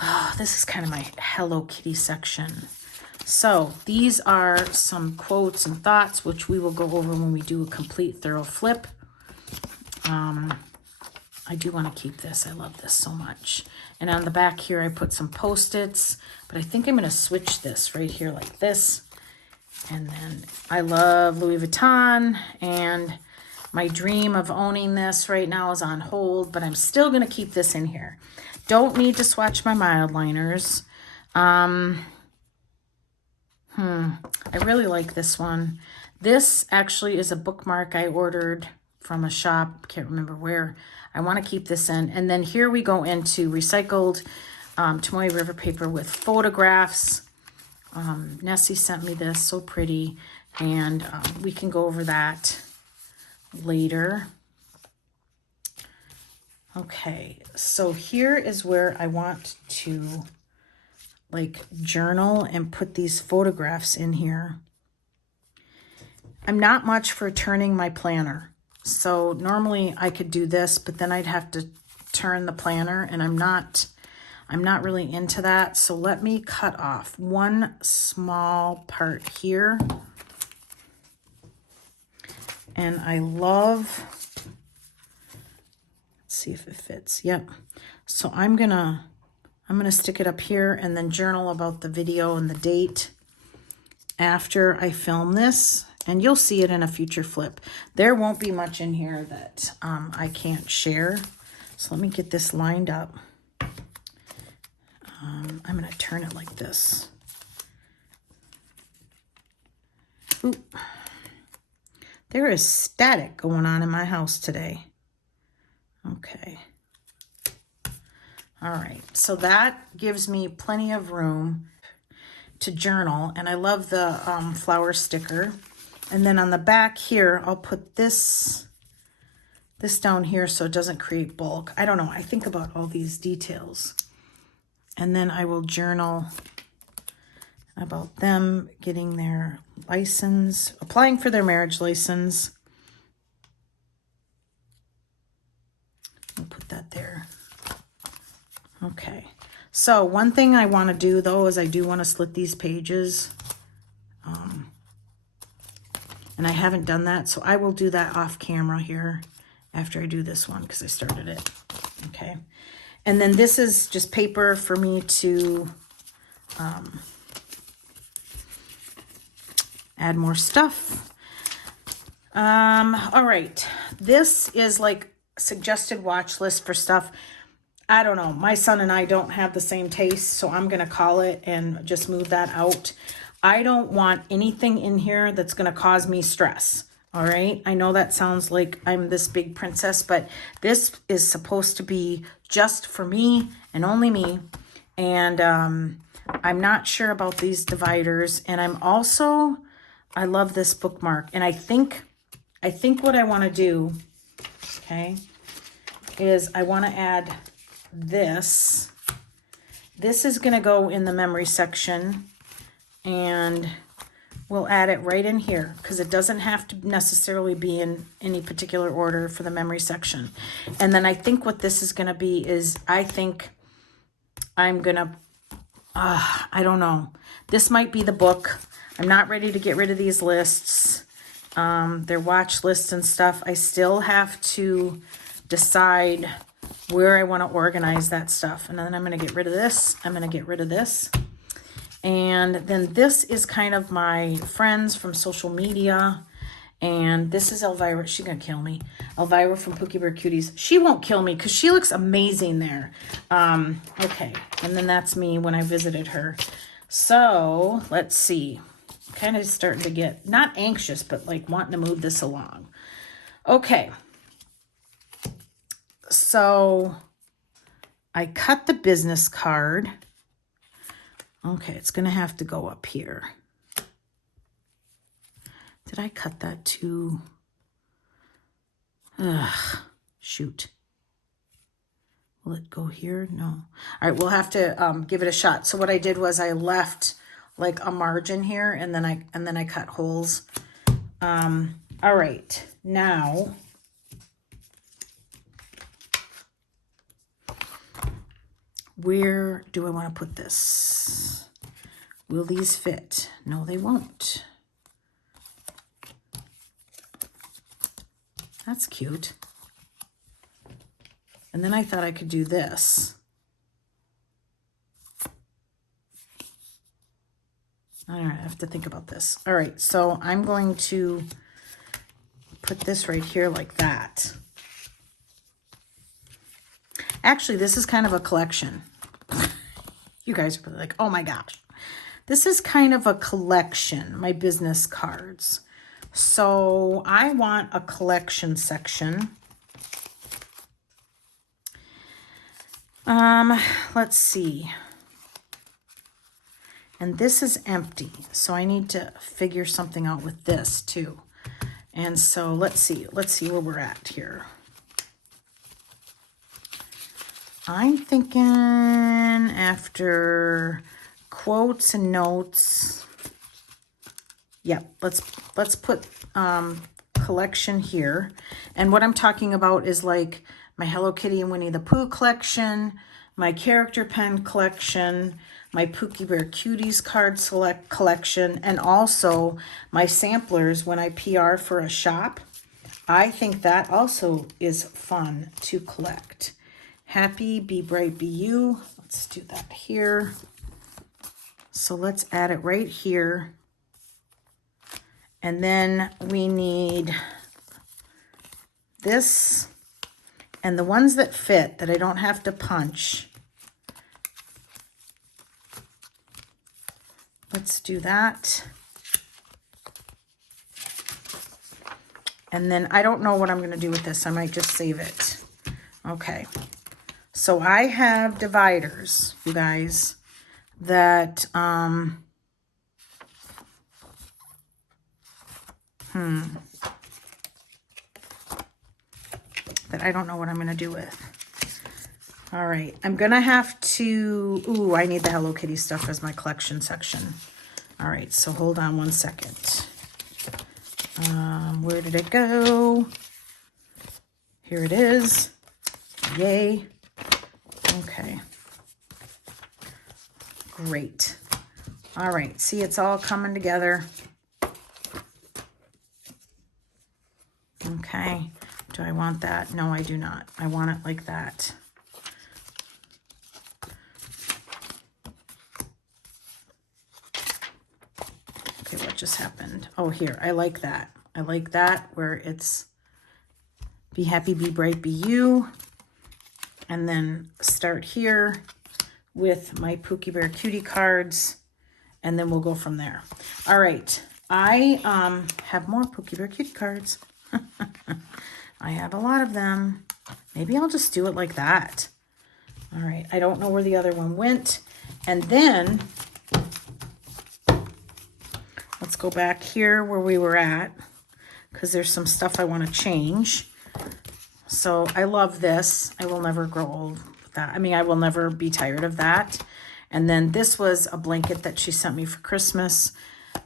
oh, this is kind of my Hello Kitty section. So these are some quotes and thoughts, which we will go over when we do a complete thorough flip. I do want to keep this. I love this so much. And on the back here, I put some Post-its, but I think I'm going to switch this right here like this. And then I love Louis Vuitton, and my dream of owning this right now is on hold, but I'm still going to keep this in here. Don't need to swatch my mild liners. I really like this one. This actually is a bookmark I ordered from a shop. Can't remember where. I want to keep this in. And then here we go into recycled Tomoe River paper with photographs. Nessie sent me this, so pretty. And we can go over that later. Okay, so here is where I want to like journal and put these photographs in here. I'm not much for turning my planner. So normally I could do this, but then I'd have to turn the planner, and I'm not really into that. So let me cut off one small part here. And I love, let's see if it fits. Yep. So I'm gonna stick it up here and then journal about the video and the date after I film this. And you'll see it in a future flip. There won't be much in here that I can't share. So let me get this lined up. I'm going to turn it like this. Oop. There is static going on in my house today. Okay. All right. So that gives me plenty of room to journal. And I love the flower sticker. And then on the back here, I'll put this down here so it doesn't create bulk. I don't know. I think about all these details. And then I will journal about them getting their license, applying for their marriage license. I'll put that there. Okay. So one thing I want to do, though, is I do want to slit these pages. And I haven't done that, so I will do that off camera here after I do this one because I started it. Okay. And then this is just paper for me to add more stuff. All right. This is like suggested watch list for stuff. I don't know. My son and I don't have the same taste, so I'm going to call it and just move that out. I don't want anything in here that's going to cause me stress. All right. I know that sounds like I'm this big princess, but this is supposed to be just for me and only me. And I'm not sure about these dividers. And I love this bookmark. And I think what I want to do, okay, is I want to add this. This is going to go in the memory section. And we'll add it right in here because it doesn't have to necessarily be in any particular order for the memory section. And then I think what this is going to be is I think I'm going to, I don't know. This might be the book. I'm not ready to get rid of these lists. Their watch lists and stuff. I still have to decide where I want to organize that stuff. And then I'm going to get rid of this. I'm going to get rid of this. And then this is kind of my friends from social media. And this is Elvira. She's going to kill me. Elvira from Pookie Bear Cuties. She won't kill me because she looks amazing there. Okay. And then that's me when I visited her. So let's see. Kind of starting to get not anxious, but like wanting to move this along. Okay. So I cut the business card. Okay, it's going to have to go up here. Did I cut that too? Shoot. Will it go here? No. All right, we'll have to give it a shot. So what I did was I left like a margin here, and then I cut holes All right, now where do I want to put this? Will these fit? No, they won't. That's cute. And then I thought I could do this. All right, I have to think about this. All right, so I'm going to put this right here like that. Actually, this is kind of a collection. You guys are like, oh my gosh. This is kind of a collection, my business cards. So I want a collection section. Let's see. And this is empty, so I need to figure something out with this too. And so let's see where we're at here. I'm thinking after quotes and notes. Yep, let's put collection here. And what I'm talking about is like my Hello Kitty and Winnie the Pooh collection, my character pen collection, my Pookie Bear Cuties card select collection, and also my samplers when I PR for a shop. I think that also is fun to collect. Happy, Be Bright, Be You. Let's do that here. So let's add it right here. And then we need this and the ones that fit that I don't have to punch. Let's do that. And then I don't know what I'm going to do with this. I might just save it. Okay. So I have dividers, you guys, that, that I don't know what I'm going to do with. All right, I'm going to have to, ooh, I need the Hello Kitty stuff as my collection section. All right, so hold on one second. Where did it go? Here it is. Yay. Okay. Great. All right, see, it's all coming together. Okay, do I want that? No, I do not. I want it like that. Okay, what just happened? Oh, here, I like that. I like that where it's Be Happy, Be Bright, Be You. And then start here with my Pookie Bear Cutie cards. And then we'll go from there. All right, I have more Pookie Bear Cutie cards. I have a lot of them. Maybe I'll just do it like that. All right, I don't know where the other one went. And then let's go back here where we were at, because there's some stuff I want to change. So I love this. I will never grow old with that. I mean, I will never be tired of that. And then this was a blanket that she sent me for Christmas.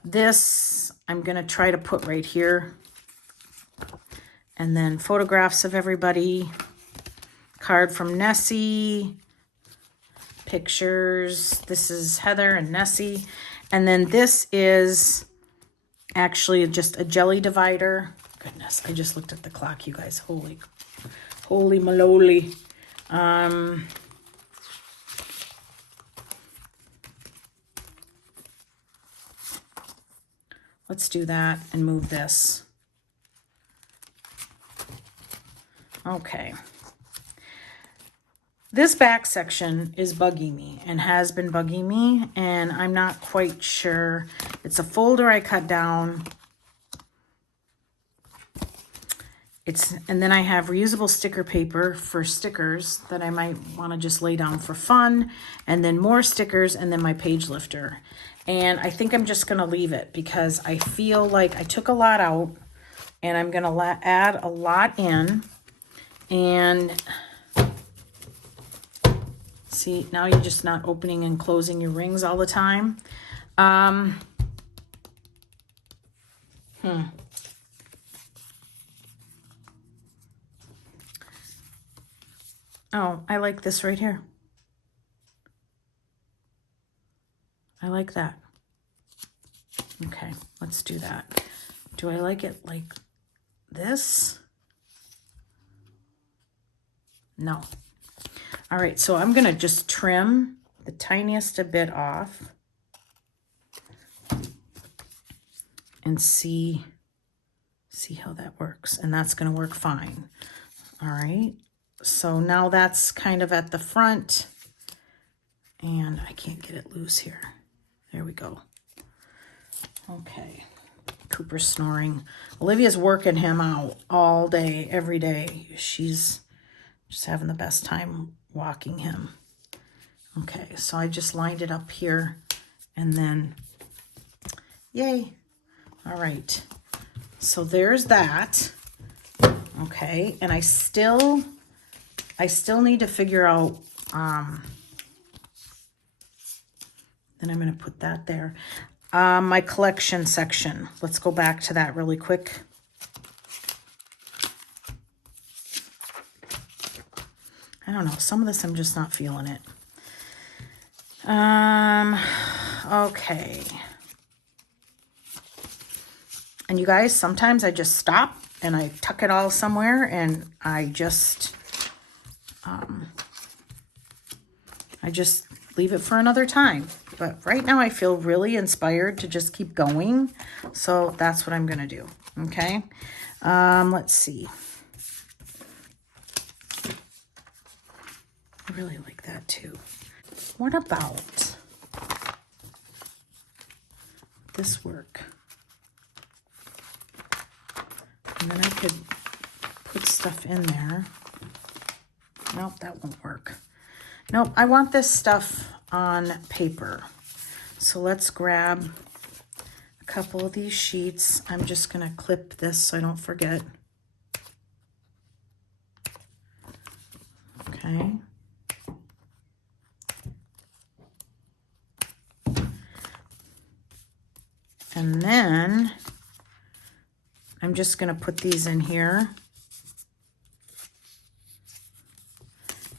This I'm going to try to put right here. And then photographs of everybody. Card from Nessie. Pictures. This is Heather and Nessie. And then this is actually just a jelly divider. Goodness, I just looked at the clock, you guys. Holy maloli. Let's do that and move this. Okay. This back section is bugging me and has been bugging me, and I'm not quite sure. It's a folder I cut down. And then I have reusable sticker paper for stickers that I might want to just lay down for fun, and then more stickers, and then my page lifter. And I think I'm just going to leave it because I feel like I took a lot out and I'm going to add a lot in. And see, now you're just not opening and closing your rings all the time. Oh, I like this right here. I like that. Okay, let's do that. Do I like it like this? No. All right, so I'm gonna just trim the tiniest a bit off and see how that works. And that's gonna work fine. All right, so now that's kind of at the front and I can't get it loose here. There we go. Okay, Cooper's snoring. Olivia's working him out all day, every day. She's just having the best time walking him. Okay, so I just lined it up here and then, yay. All right, so there's that. Okay, and I still need to figure out, then I'm gonna put that there. My collection section. Let's go back to that really quick. I don't know. Some of this I'm just not feeling it. Okay. And you guys, sometimes I just stop and I tuck it all somewhere and I just leave it for another time. But right now I feel really inspired to just keep going. So that's what I'm going to do. Okay. Let's see. I really like that too. What about this work? And then I could put stuff in there. Nope, that won't work. Nope, I want this stuff on paper. So let's grab a couple of these sheets. I'm just gonna clip this so I don't forget. Okay. And then I'm just gonna put these in here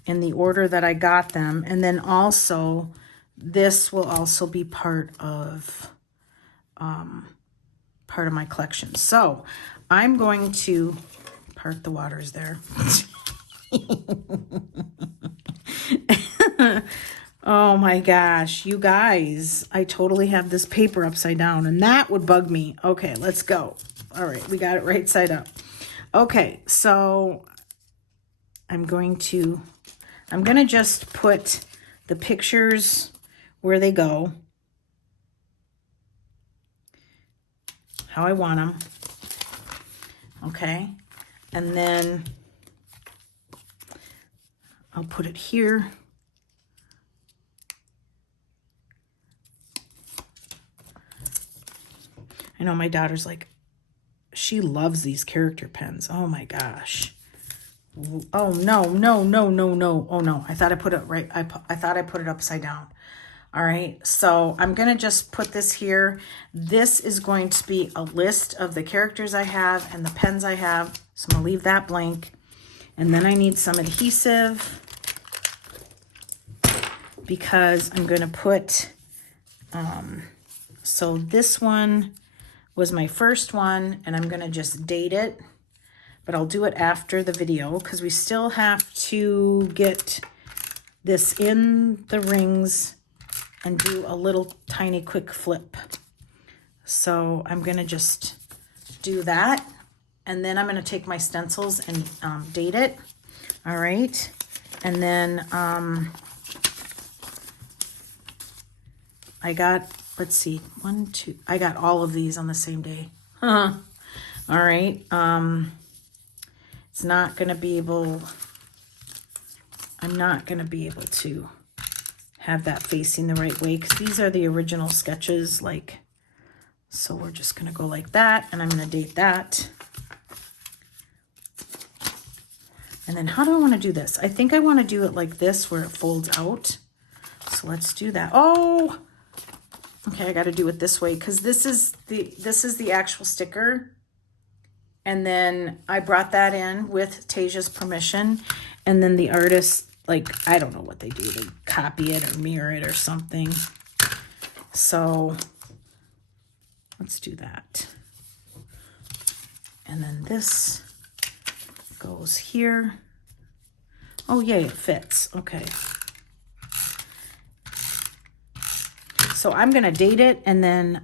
in the order that I got them. And then also, this will also be part of my collection. So I'm going to part the waters there. Oh my gosh, you guys, I totally have this paper upside down and that would bug me. Okay, let's go. All right, we got it right side up. Okay, so I'm going to just put the pictures where they go, how I want them. Okay, and then I'll put it here. I know my daughter's like, she loves these character pens. Oh my gosh. Oh no, no, no, no, no. Oh no, I thought I put it right. I thought I put it upside down. All right, so I'm gonna just put this here. This is going to be a list of the characters I have and the pens I have. So I'm gonna leave that blank. And then I need some adhesive because I'm gonna put, so this one was my first one and I'm gonna just date it. But I'll do it after the video because we still have to get this in the rings and do a little tiny quick flip. So I'm gonna just do that. And then I'm gonna take my stencils and date it. All right. And then I got, let's see, 1, 2, I got all of these on the same day. All right. It's not going to be able, I'm not going to be able to have that facing the right way because these are the original sketches, like, so we're just going to go like that and I'm going to date that. And then how do I want to do this? I think I want to do it like this where it folds out. So let's do that. Oh, okay, I got to do it this way because this is the actual sticker. And then I brought that in with Tasia's permission. And then the artist, like, I don't know what they do. They copy it or mirror it or something. So let's do that. And then this goes here. Oh, yay, it fits. Okay. So I'm going to date it and then,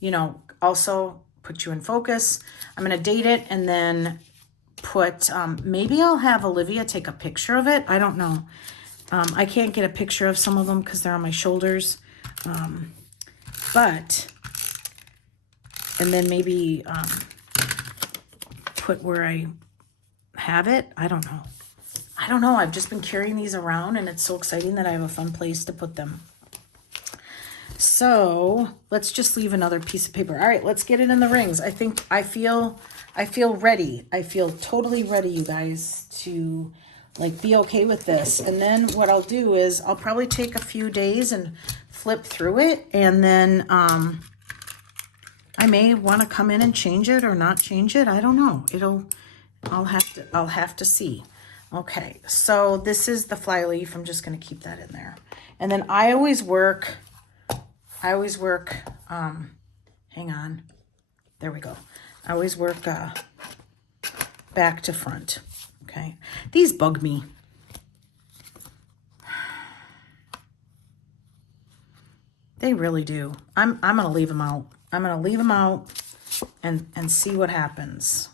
you know, also put you in focus. I'm going to date it and then put, maybe I'll have Olivia take a picture of it. I don't know. I can't get a picture of some of them because they're on my shoulders. But, and then maybe put where I have it. I don't know. I don't know. I've just been carrying these around and it's so exciting that I have a fun place to put them. So let's just leave another piece of paper. All right, let's get it in the rings. I think I feel ready. I feel totally ready, you guys, to like be okay with this. And then what I'll do is I'll probably take a few days and flip through it. And then I may want to come in and change it or not change it. I don't know. I'll have to see. Okay, so this is the fly leaf. I'm just going to keep that in there. And then I always work, hang on. There we go. I always work back to front. Okay. These bug me. They really do. I'm going to leave them out. I'm going to leave them out and see what happens.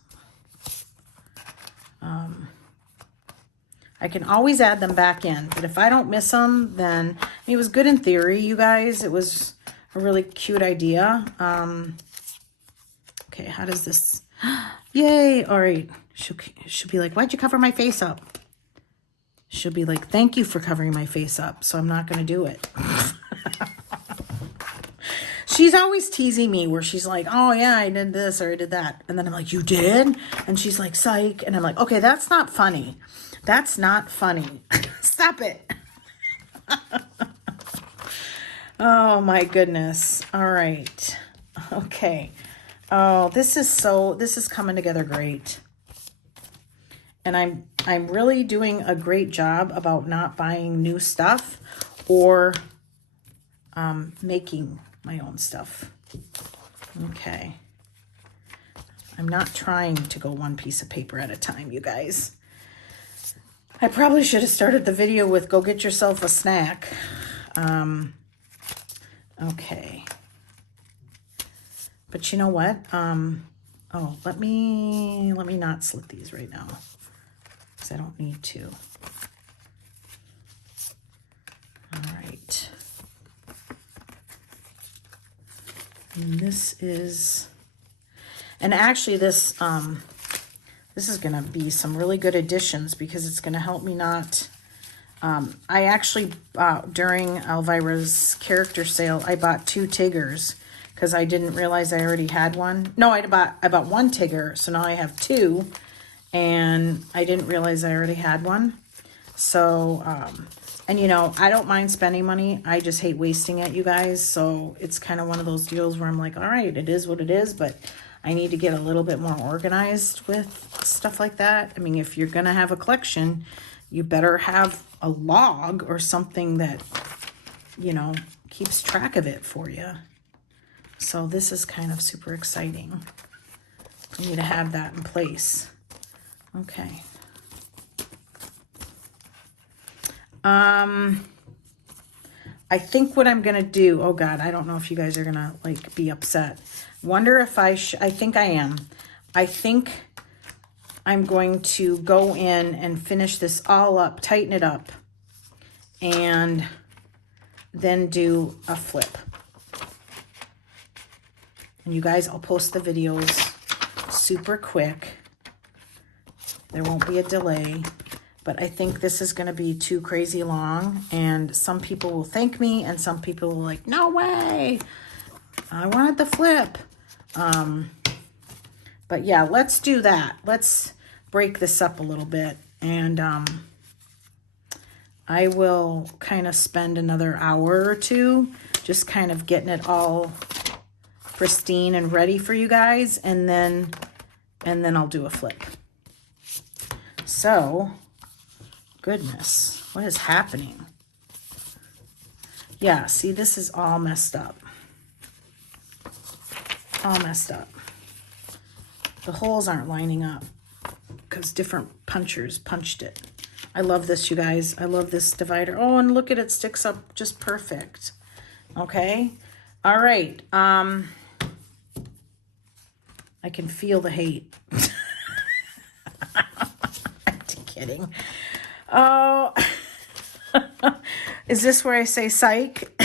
I can always add them back in, but if I don't miss them, then it was good in theory, you guys. It was a really cute idea. Okay, how does this? Yay! All right, she'll be like, "Why'd you cover my face up?" She'll be like, "Thank you for covering my face up." So I'm not going to do it. She's always teasing me where she's like, "Oh yeah, I did this or I did that," and then I'm like, "You did?" And she's like, "Psych," and I'm like, "Okay, that's not funny. That's not funny. Stop it." Oh my goodness. All right. Okay. Oh, this is coming together great. And I'm really doing a great job about not buying new stuff or making my own stuff. Okay. I'm not trying to go one piece of paper at a time, you guys. I probably should have started the video with go get yourself a snack. Okay. But you know what? Oh, let me not slit these right now because I don't need to. All right. And this is, and actually this is going to be some really good additions because it's going to help me not, I actually, during Elvira's character sale, I bought 2 Tiggers because I didn't realize I already had one. No, I bought 1 Tigger, so now I have 2, and I didn't realize I already had one. So, and you know, I don't mind spending money. I just hate wasting it, you guys. So it's kind of one of those deals where I'm like, all right, it is what it is, but I need to get a little bit more organized with stuff like that. I mean, if you're going to have a collection, you better have a log or something that, you know, keeps track of it for you. So this is kind of super exciting for me to have that in place. Okay. I think what I'm going to do, oh God, I don't know if you guys are going to like be upset. Wonder if I think I am. I think I'm going to go in and finish this all up, tighten it up, and then do a flip. And you guys, I'll post the videos super quick. There won't be a delay, but I think this is going to be too crazy long, and some people will thank me, and some people will like, no way, I wanted the flip. But yeah, let's do that. Let's break this up a little bit, and I will kind of spend another hour or two just kind of getting it all pristine and ready for you guys, and then I'll do a flip. So, goodness, what is happening? Yeah, see, this is all messed up. All messed up. The holes aren't lining up because different punchers punched it. I love this, you guys. I love this divider. Oh, and look at it, sticks up just perfect. Okay. All right. I can feel the hate. I'm kidding. Oh, is this where I say psych?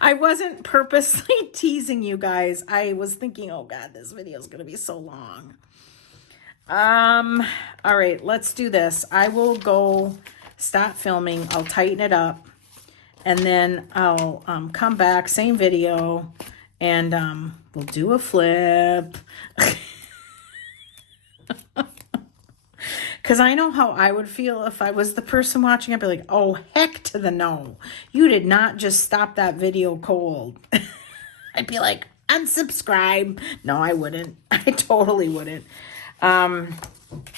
I wasn't purposely teasing you guys. I was thinking, oh God, this video is going to be so long. All right, let's do this. I will go stop filming. I'll tighten it up, and then I'll come back, same video, and we'll do a flip. Because I know how I would feel if I was the person watching. I'd be like, oh, heck to the no. You did not just stop that video cold. I'd be like, unsubscribe. No, I wouldn't. I totally wouldn't. All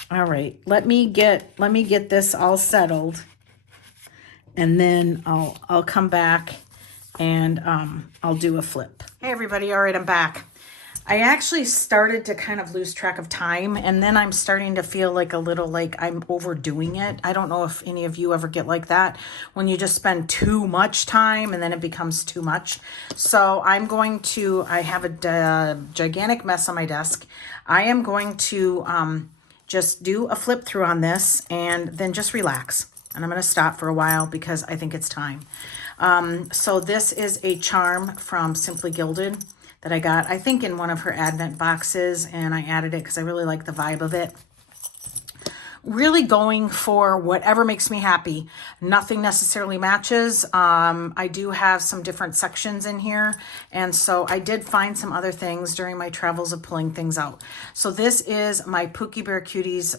right. Let me get this all settled. And then I'll come back and I'll do a flip. Hey, everybody. All right, I'm back. I actually started to kind of lose track of time, and then I'm starting to feel like a little like I'm overdoing it. I don't know if any of you ever get like that when you just spend too much time and then it becomes too much. So I have a gigantic mess on my desk. I am going to just do a flip through on this and then just relax. And I'm going to stop for a while because I think it's time. So this is a charm from Simply Gilded that I got, I think, in one of her Advent boxes, and I added it because I really like the vibe of it. Really going for whatever makes me happy. Nothing necessarily matches. I do have some different sections in here, and so I did find some other things during my travels of pulling things out. So this is my Pookie Bear Cuties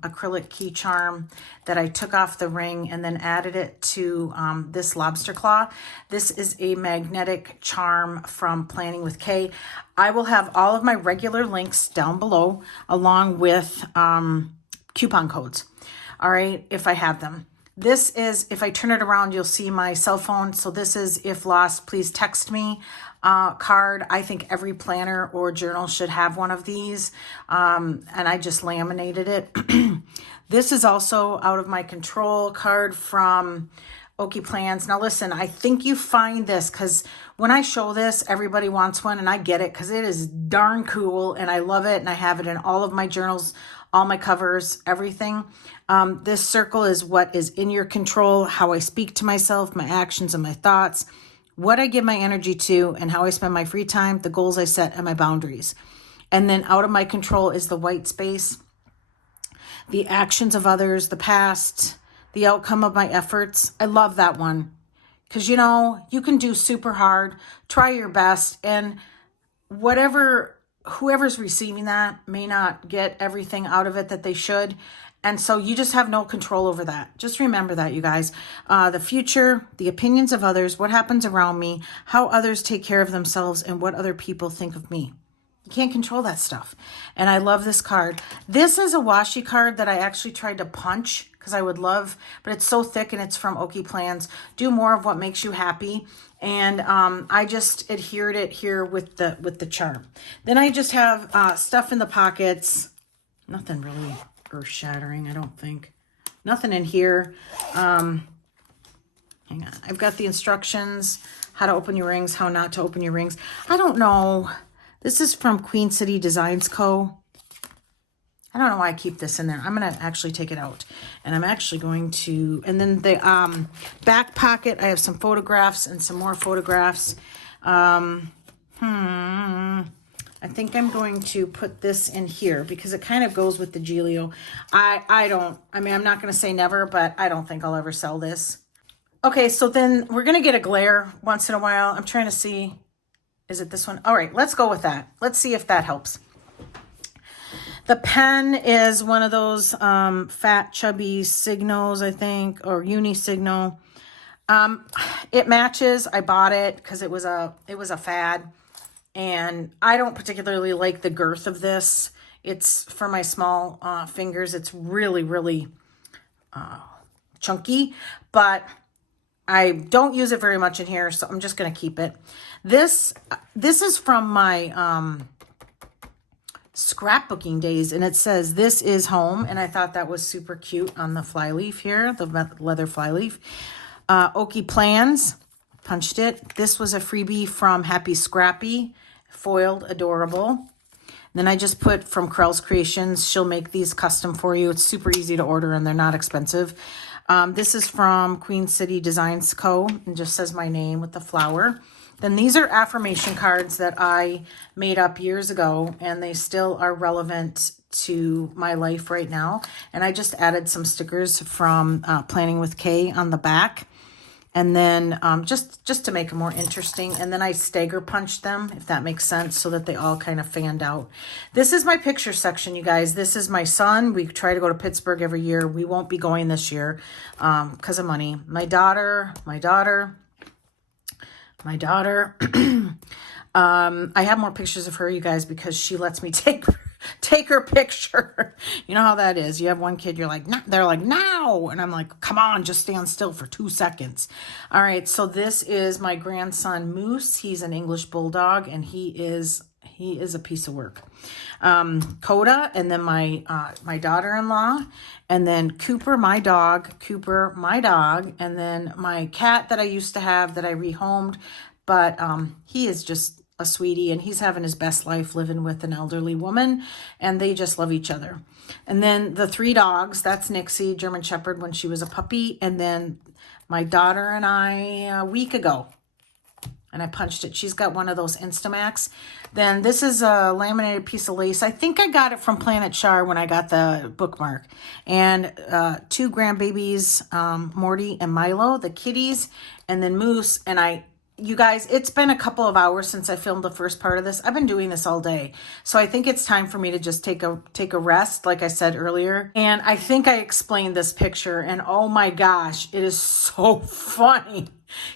acrylic key charm that I took off the ring and then added it to this lobster claw. This is a magnetic charm from Planning with Kay. I will have all of my regular links down below, along with coupon codes. All right, if I have them. This is, if I turn it around, you'll see my cell phone. So this is, if lost, please text me card. I think every planner or journal should have one of these. And I just laminated it. This is also out of my control card from Okie Plans. Now listen, I think you find this, because when I show this, everybody wants one, and I get it because it is darn cool and I love it, and I have it in all of my journals, all my covers, everything. This circle is what is in your control, how I speak to myself, my actions and my thoughts, what I give my energy to, and how I spend my free time, the goals I set, and my boundaries. And then out of my control is the white space, the actions of others, the past, the outcome of my efforts. I love that one because, you know, you can do super hard, try your best, and whoever's receiving that may not get everything out of it that they should. And so you just have no control over that. Just remember that, you guys. The future, the opinions of others, what happens around me, how others take care of themselves, and what other people think of me. You can't control that stuff. And I love this card. This is a washi card that I actually tried to punch because I would love, but it's so thick, and it's from Okie Plans. Do more of what makes you happy. And I just adhered it here with the charm. Then I just have stuff in the pockets. Nothing really earth-shattering, I don't think. Nothing in here. Hang on. I've got the instructions, how to open your rings, how not to open your rings. I don't know. This is from Queen City Designs Co. I don't know why I keep this in there. I'm going to actually take it out. And I'm actually going to... And then the back pocket, I have some photographs and some more photographs. I think I'm going to put this in here because it kind of goes with the Giglio. I'm not going to say never, but I don't think I'll ever sell this. Okay, so then we're going to get a glare once in a while. I'm trying to see... Is it this one? All right, let's go with that. Let's see if that helps. The pen is one of those fat, chubby Signos, I think, or Uni Signo. It matches. I bought it because it was a fad, and I don't particularly like the girth of this. It's for my small fingers. It's really, really chunky, but I don't use it very much in here, so I'm just going to keep it. This is from my scrapbooking days, and it says "This is home," and I thought that was super cute on the fly leaf here, the leather fly leaf. Okie Plans, punched it. This was a freebie from Happy Scrappy, foiled, adorable. Then I just put from Krels Creations. She'll make these custom for you. It's super easy to order and they're not expensive. This is from Queen City Designs Co. and just says my name with the flower. Then these are affirmation cards that I made up years ago, and they still are relevant to my life right now. And I just added some stickers from Planning with Kay on the back. And then just to make them more interesting. And then I stagger punched them, if that makes sense, so that they all kind of fanned out. This is my picture section, you guys. This is my son. We try to go to Pittsburgh every year. We won't be going this year because of money. My daughter. I have more pictures of her, you guys, because she lets me take her picture. You know how that is. You have one kid, you're like, nah, they're like, no. And I'm like, come on, just stand still for 2 seconds. All right. So this is my grandson, Moose. He's an English bulldog, and he is a piece of work. Coda, and then my daughter-in-law, and then Cooper, my dog, and then my cat that I used to have that I rehomed, but he is just a sweetie, and he's having his best life living with an elderly woman, and they just love each other. And then the 3 dogs, that's Nixie, German Shepherd, when she was a puppy, and then my daughter and I a week ago, and I punched it. She's got one of those Instamax. Then this is a laminated piece of lace. I think I got it from Planet Char when I got the bookmark. And 2 grandbabies, Morty and Milo, the kitties, and then Moose. And you guys, it's been a couple of hours since I filmed the first part of this. I've been doing this all day. So I think it's time for me to just take a rest, like I said earlier. And I think I explained this picture, and oh my gosh, it is so funny.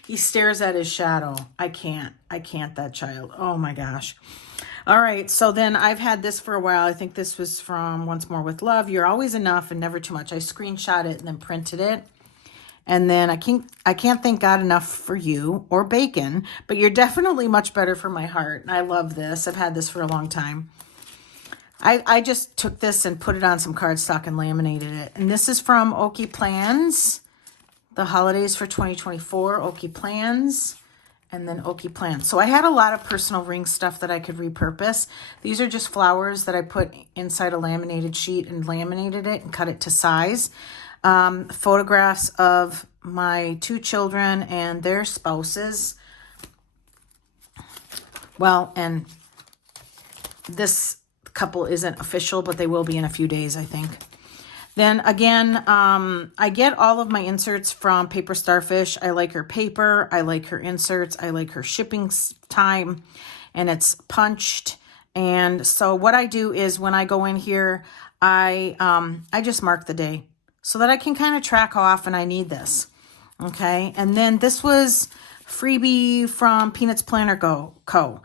He stares at his shadow. I can't, that child. Oh my gosh. All right. So then I've had this for a while. I think this was from Once More with Love. You're always enough and never too much. I screenshot it and then printed it. And then I can't thank God enough for you or bacon, but you're definitely much better for my heart. And I love this. I've had this for a long time. I just took this and put it on some cardstock and laminated it. And this is from Okie Plans, the holidays for 2024, Okie Plans, and then Okie Plans. So I had a lot of personal ring stuff that I could repurpose. These are just flowers that I put inside a laminated sheet and laminated it and cut it to size. Photographs of my 2 children and their spouses. Well, and this couple isn't official, but they will be in a few days, I think. Then again, I get all of my inserts from Paper Starfish. I like her paper. I like her inserts. I like her shipping time, and it's punched. And so what I do is when I go in here, I just mark the day, so that I can kind of track how often I need this. Okay. And then this was freebie from Peanuts Planner Co.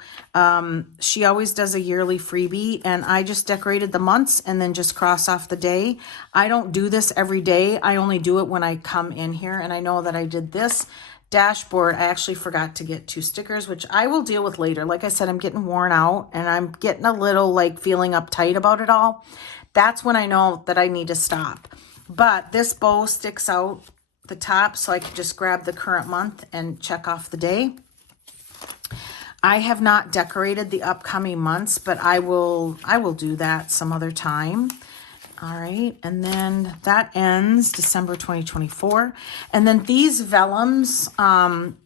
She always does a yearly freebie, and I just decorated the months and then just cross off the day. I don't do this every day. I only do it when I come in here, and I know that I did this dashboard. I actually forgot to get 2 stickers, which I will deal with later. Like I said, I'm getting worn out and I'm getting a little like feeling uptight about it all. That's when I know that I need to stop. But this bow sticks out the top, so I can just grab the current month and check off the day. I have not decorated the upcoming months, but I will do that some other time. All right, and then that ends December 2024. And then these vellums,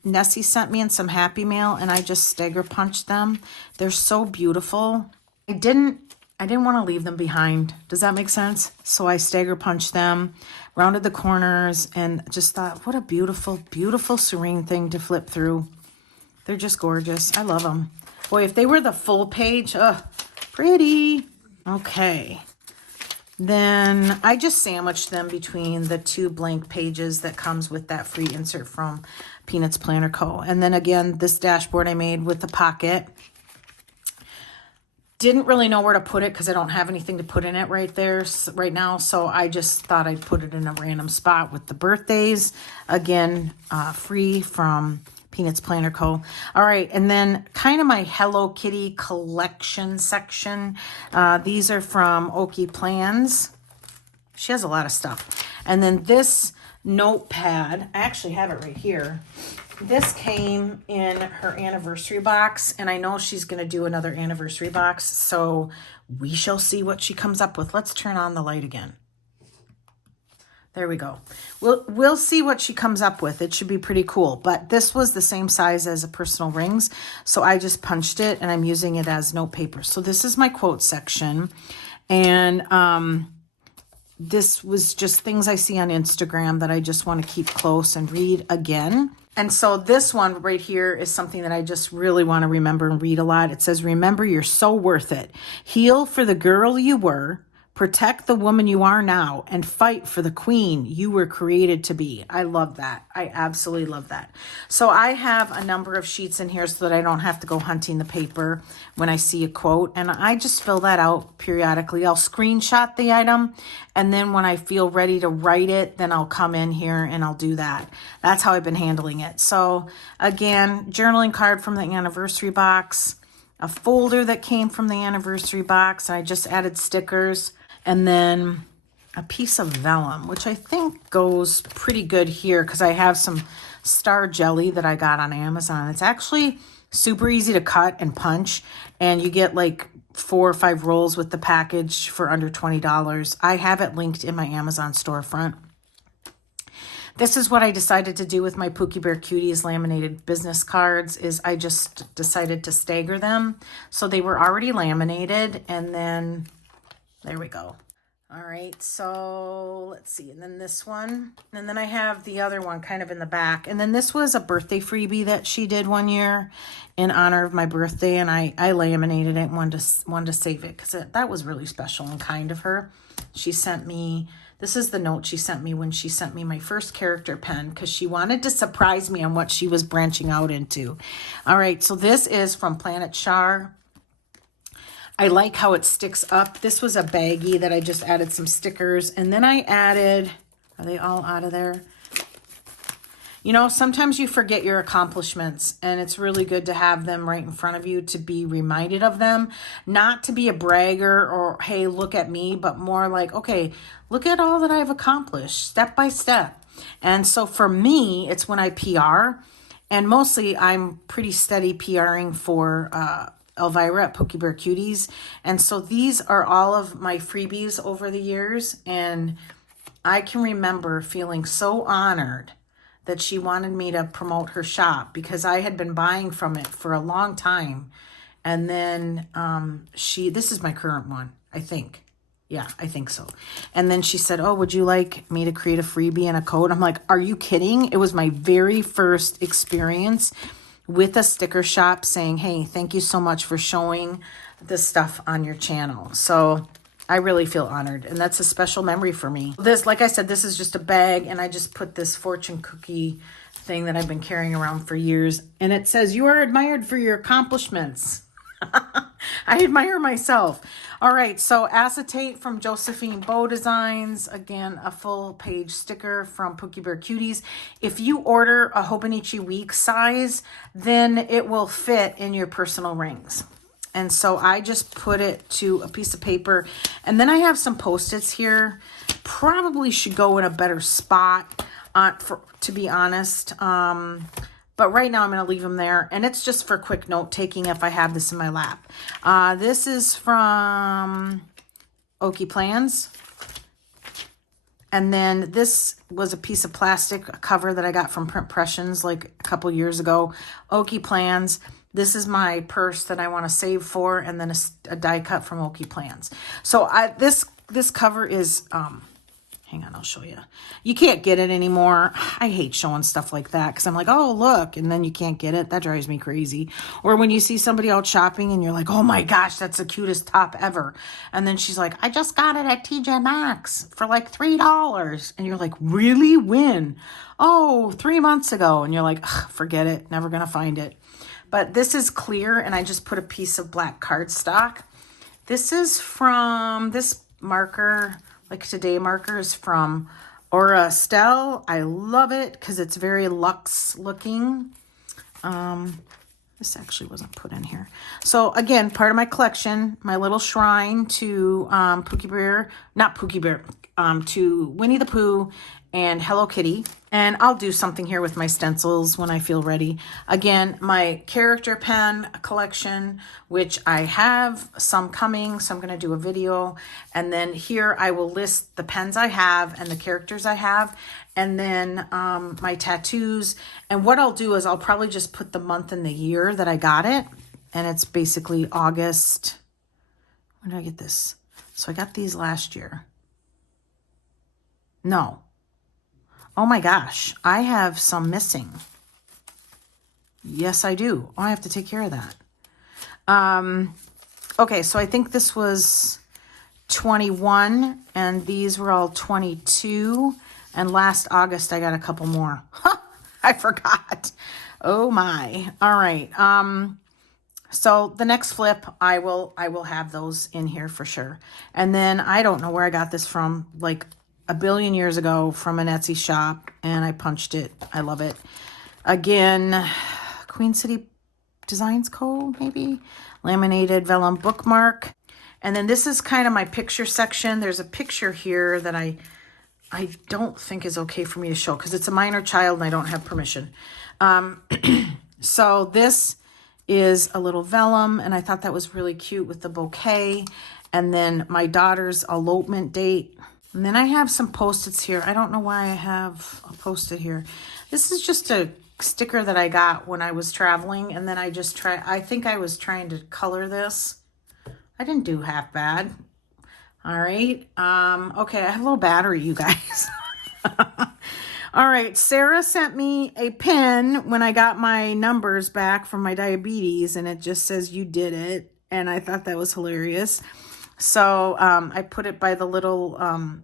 Nessie sent me in some Happy Mail, and I just stagger punched them. They're so beautiful. I didn't want to leave them behind. Does that make sense? So I stagger punched them, rounded the corners, and just thought, what a beautiful, beautiful, serene thing to flip through. They're just gorgeous. I love them. Boy, if they were the full page, pretty. Okay. Then I just sandwiched them between the 2 blank pages that comes with that free insert from Peanuts Planner Co. And then again, this dashboard I made with the pocket. Didn't really know where to put it because I don't have anything to put in it right now. So I just thought I'd put it in a random spot with the birthdays. Again, free from Peanuts Planner Co. All right, and then kind of my Hello Kitty collection section. These are from Okie Plans. She has a lot of stuff. And then this notepad, I actually have it right here. This came in her anniversary box, and I know she's going to do another anniversary box, so we shall see what she comes up with. Let's turn on the light again. There we go. We'll see what she comes up with. It should be pretty cool, but this was the same size as a personal rings, so I just punched it, and I'm using it as note paper. So this is my quote section, and this was just things I see on Instagram that I just want to keep close and read again. And so this one right here is something that I just really want to remember and read a lot. It says, remember, you're so worth it. Heal for the girl you were, protect the woman you are now, and fight for the queen you were created to be. I love that. I absolutely love that. So I have a number of sheets in here so that I don't have to go hunting the paper when I see a quote. And I just fill that out periodically. I'll screenshot the item, and then when I feel ready to write it, then I'll come in here and I'll do that. That's how I've been handling it. So again, journaling card from the anniversary box, a folder that came from the anniversary box, and I just added stickers. And then a piece of vellum, which I think goes pretty good here because I have some star jelly that I got on Amazon. It's actually super easy to cut and punch, and you get like 4 or 5 rolls with the package for under $20. I have it linked in my Amazon storefront. This is what I decided to do with my Pookie Bear Cuties laminated business cards is I just decided to stagger them. So they were already laminated, and then there we go. All right, so let's see. And then this one. And then I have the other one kind of in the back. And then this was a birthday freebie that she did one year in honor of my birthday. And I laminated it and wanted to save it because that was really special and kind of her. She sent me, this is the note she sent me when she sent me my first character pen because she wanted to surprise me on what she was branching out into. All right, so this is from Planet Char. I like how it sticks up. This was a baggie that I just added some stickers. And then I added, are they all out of there? You know, sometimes you forget your accomplishments, and it's really good to have them right in front of you to be reminded of them. Not to be a bragger or, hey, look at me, but more like, okay, look at all that I've accomplished step by step. And so for me, it's when I PR, and mostly I'm pretty steady PRing for Elvira at Pookie Bear Cuties. And so these are all of my freebies over the years. And I can remember feeling so honored that she wanted me to promote her shop because I had been buying from it for a long time. And then this is my current one, I think. Yeah, I think so. And then she said, oh, would you like me to create a freebie and a code? I'm like, are you kidding? It was my very first experience with a sticker shop saying, hey, thank you so much for showing this stuff on your channel. So I really feel honored, and that's a special memory for me. This, like I said, this is just a bag, and I just put this fortune cookie thing that I've been carrying around for years, and it says, you are admired for your accomplishments. I admire myself. All right, so acetate from Josephine Bow Designs. Again, a full page sticker from Pookie Bear Cuties. If you order a Hobonichi Week size, then it will fit in your personal rings. And so I just put it to a piece of paper. And then I have some Post-its here. Probably should go in a better spot, to be honest. But right now I'm going to leave them there. And it's just for quick note taking if I have this in my lap. This is from Okie Plans. And then this was a piece of plastic cover that I got from Print Pressions like a couple years ago. Okie Plans. This is my purse that I want to save for. And then a die cut from Okie Plans. So this cover is Hang on, I'll show you. You can't get it anymore. I hate showing stuff like that because I'm like, oh, look, and then you can't get it. That drives me crazy. Or when you see somebody out shopping and you're like, oh my gosh, that's the cutest top ever. And then she's like, I just got it at TJ Maxx for like $3. And you're like, really? When? Oh, 3 months ago. And you're like, forget it. Never going to find it. But this is clear, and I just put a piece of black cardstock. This is from this marker, like Today markers from Aura Estelle. I love it because it's very luxe looking. This actually wasn't put in here. So again, part of my collection, my little shrine to to Winnie the Pooh and Hello Kitty. And I'll do something here with my stencils when I feel ready. Again, my character pen collection, which I have some coming, so I'm going to do a video. And then here I will list the pens I have and the characters I have. And then my tattoos. And what I'll do is I'll probably just put the month and the year that I got it. And it's basically August. When did I get this? So I got these last year. No. Oh my gosh, I have some missing. Yes, I do. Oh, I have to take care of that. Okay, so I think this was 21, and these were all 22. And last August, I got a couple more. I forgot. Oh my. All right. So the next flip, I will have those in here for sure. And then I don't know where I got this from, like a billion years ago from an Etsy shop, and I punched it. I love it. Again, Queen City Designs Co. maybe. Laminated vellum bookmark. And then this is kind of my picture section. There's a picture here that I don't think is okay for me to show because it's a minor child and I don't have permission. So this is a little vellum, and I thought that was really cute with the bouquet. And then my daughter's elopement date. And then I have some Post-its here. I don't know why I have a Post-it here. This is just a sticker that I got when I was traveling. And then I think I was trying to color this. I didn't do half bad. All right. Okay, I have a little battery, you guys. All right, Sarah sent me a pen when I got my numbers back from my diabetes, and it just says, you did it. And I thought that was hilarious. So I put it by the little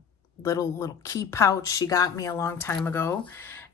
key pouch she got me a long time ago.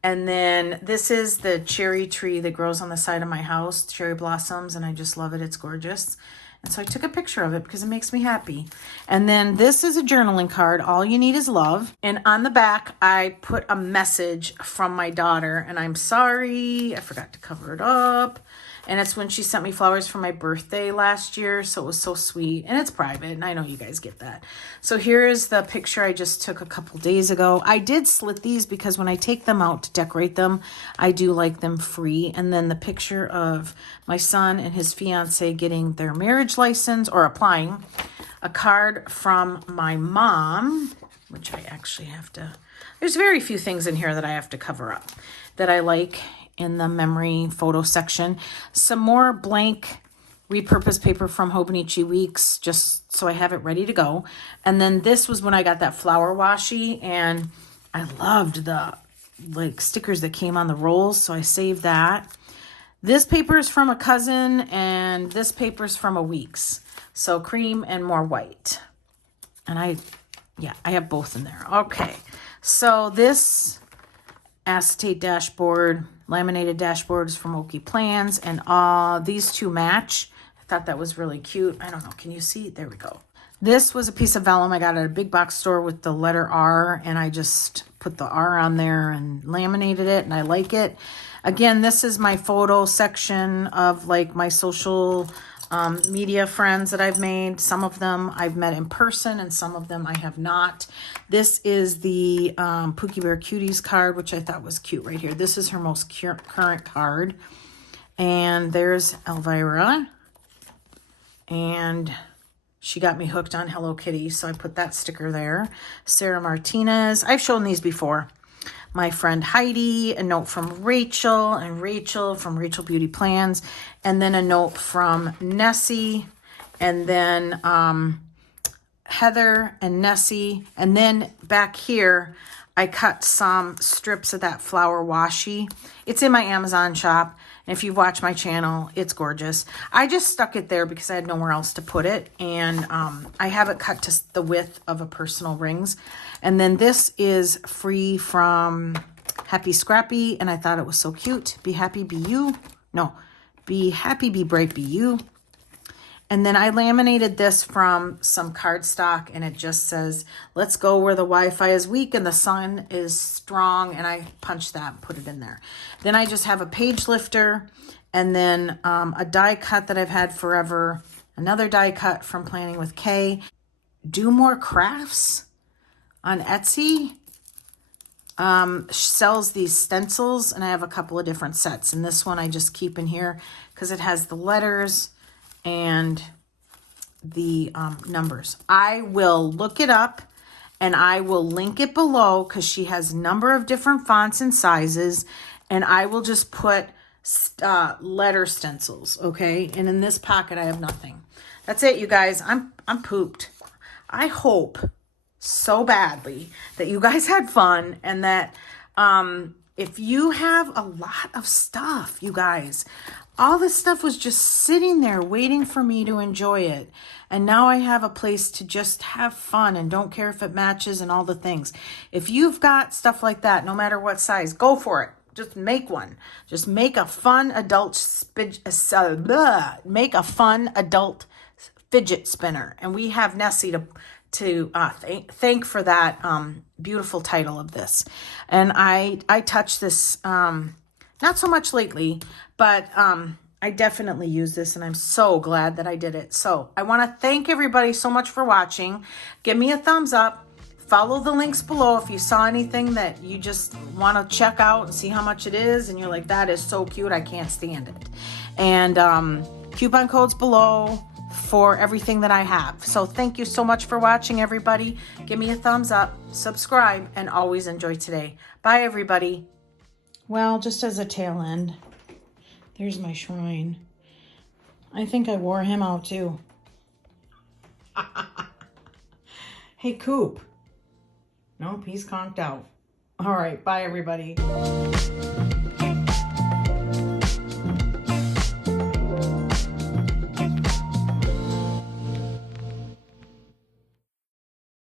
And then this is the cherry tree that grows on the side of my house, cherry blossoms, and I just love it. It's gorgeous. And so I took a picture of it because it makes me happy. And then this is a journaling card. All you need is love. And on the back, I put a message from my daughter. And I'm sorry, I forgot to cover it up. And it's when she sent me flowers for my birthday last year. So it was so sweet. And it's private. And I know you guys get that. So here is the picture I just took a couple days ago. I did slit these because when I take them out to decorate them, I do like them free. And then the picture of my son and his fiance getting their marriage license or applying. A card from my mom, which I actually have to... There's very few things in here that I have to cover up that I like in the memory photo section. Some more blank repurposed paper from Hobonichi Weeks, just so I have it ready to go. And then this was when I got that flower washi, and I loved the stickers that came on the rolls, so I saved that. This paper is from a cousin, and this paper is from a Weeks. So cream and more white. And I have both in there. Okay, so this acetate dashboard, laminated dashboard is from Oki Plans, and these two match. I thought that was really cute. I don't know, can you see? There we go. This was a piece of vellum I got at a big box store with the letter R, and I just put the R on there and laminated it, and I like it. Again, this is my photo section of like my social media friends that I've made. Some of them I've met in person and some of them I have not. This is the Pookie Bear Cuties card, which I thought was cute right here. This is her most current card. And there's Elvira. And she got me hooked on Hello Kitty, so I put that sticker there. Sarah Martinez. I've shown these before. My friend Heidi, a note from Rachel, and Rachel from Rachel Beauty Plans, and then a note from Nessie, and then Heather and Nessie. And then back here, I cut some strips of that flower washi. It's in my Amazon shop. And if you've watched my channel, it's gorgeous. I just stuck it there because I had nowhere else to put it. And I have it cut to the width of a personal rings. And then this is free from Happy Scrappy. And I thought it was so cute. Be happy, be you. No, be happy, be bright, be you. And then I laminated this from some cardstock, and it just says, let's go where the Wi-Fi is weak and the sun is strong. And I punched that and put it in there. Then I just have a page lifter, and then a die cut that I've had forever. Another die cut from Planning with Kay. Do More Crafts on Etsy. Sells these stencils, and I have a couple of different sets. And this one I just keep in here because it has the letters and the numbers. I will look it up and I will link it below because she has a number of different fonts and sizes, and I will just put letter stencils, okay? And in this pocket I have nothing. That's it, you guys. I'm pooped. I hope so badly that you guys had fun, and that if you have a lot of stuff, you guys, all this stuff was just sitting there waiting for me to enjoy it. And now I have a place to just have fun and don't care if it matches and all the things. If you've got stuff like that, no matter what size, go for it. Just make one. Just make a fun adult fidget spinner. And we have Nessie to thank for that beautiful title of this. And I touch this not so much lately, but I definitely use this, and I'm so glad that I did it. So I want to thank everybody so much for watching. Give me a thumbs up. Follow the links below if you saw anything that you just want to check out and see how much it is, and you're like, that is so cute, I can't stand it. And coupon codes below for everything that I have. So thank you so much for watching, everybody. Give me a thumbs up, subscribe, and always enjoy today. Bye, everybody. Well, just as a tail end, there's my shrine. I think I wore him out too. Hey, Coop. Nope, he's conked out. All right, bye, everybody.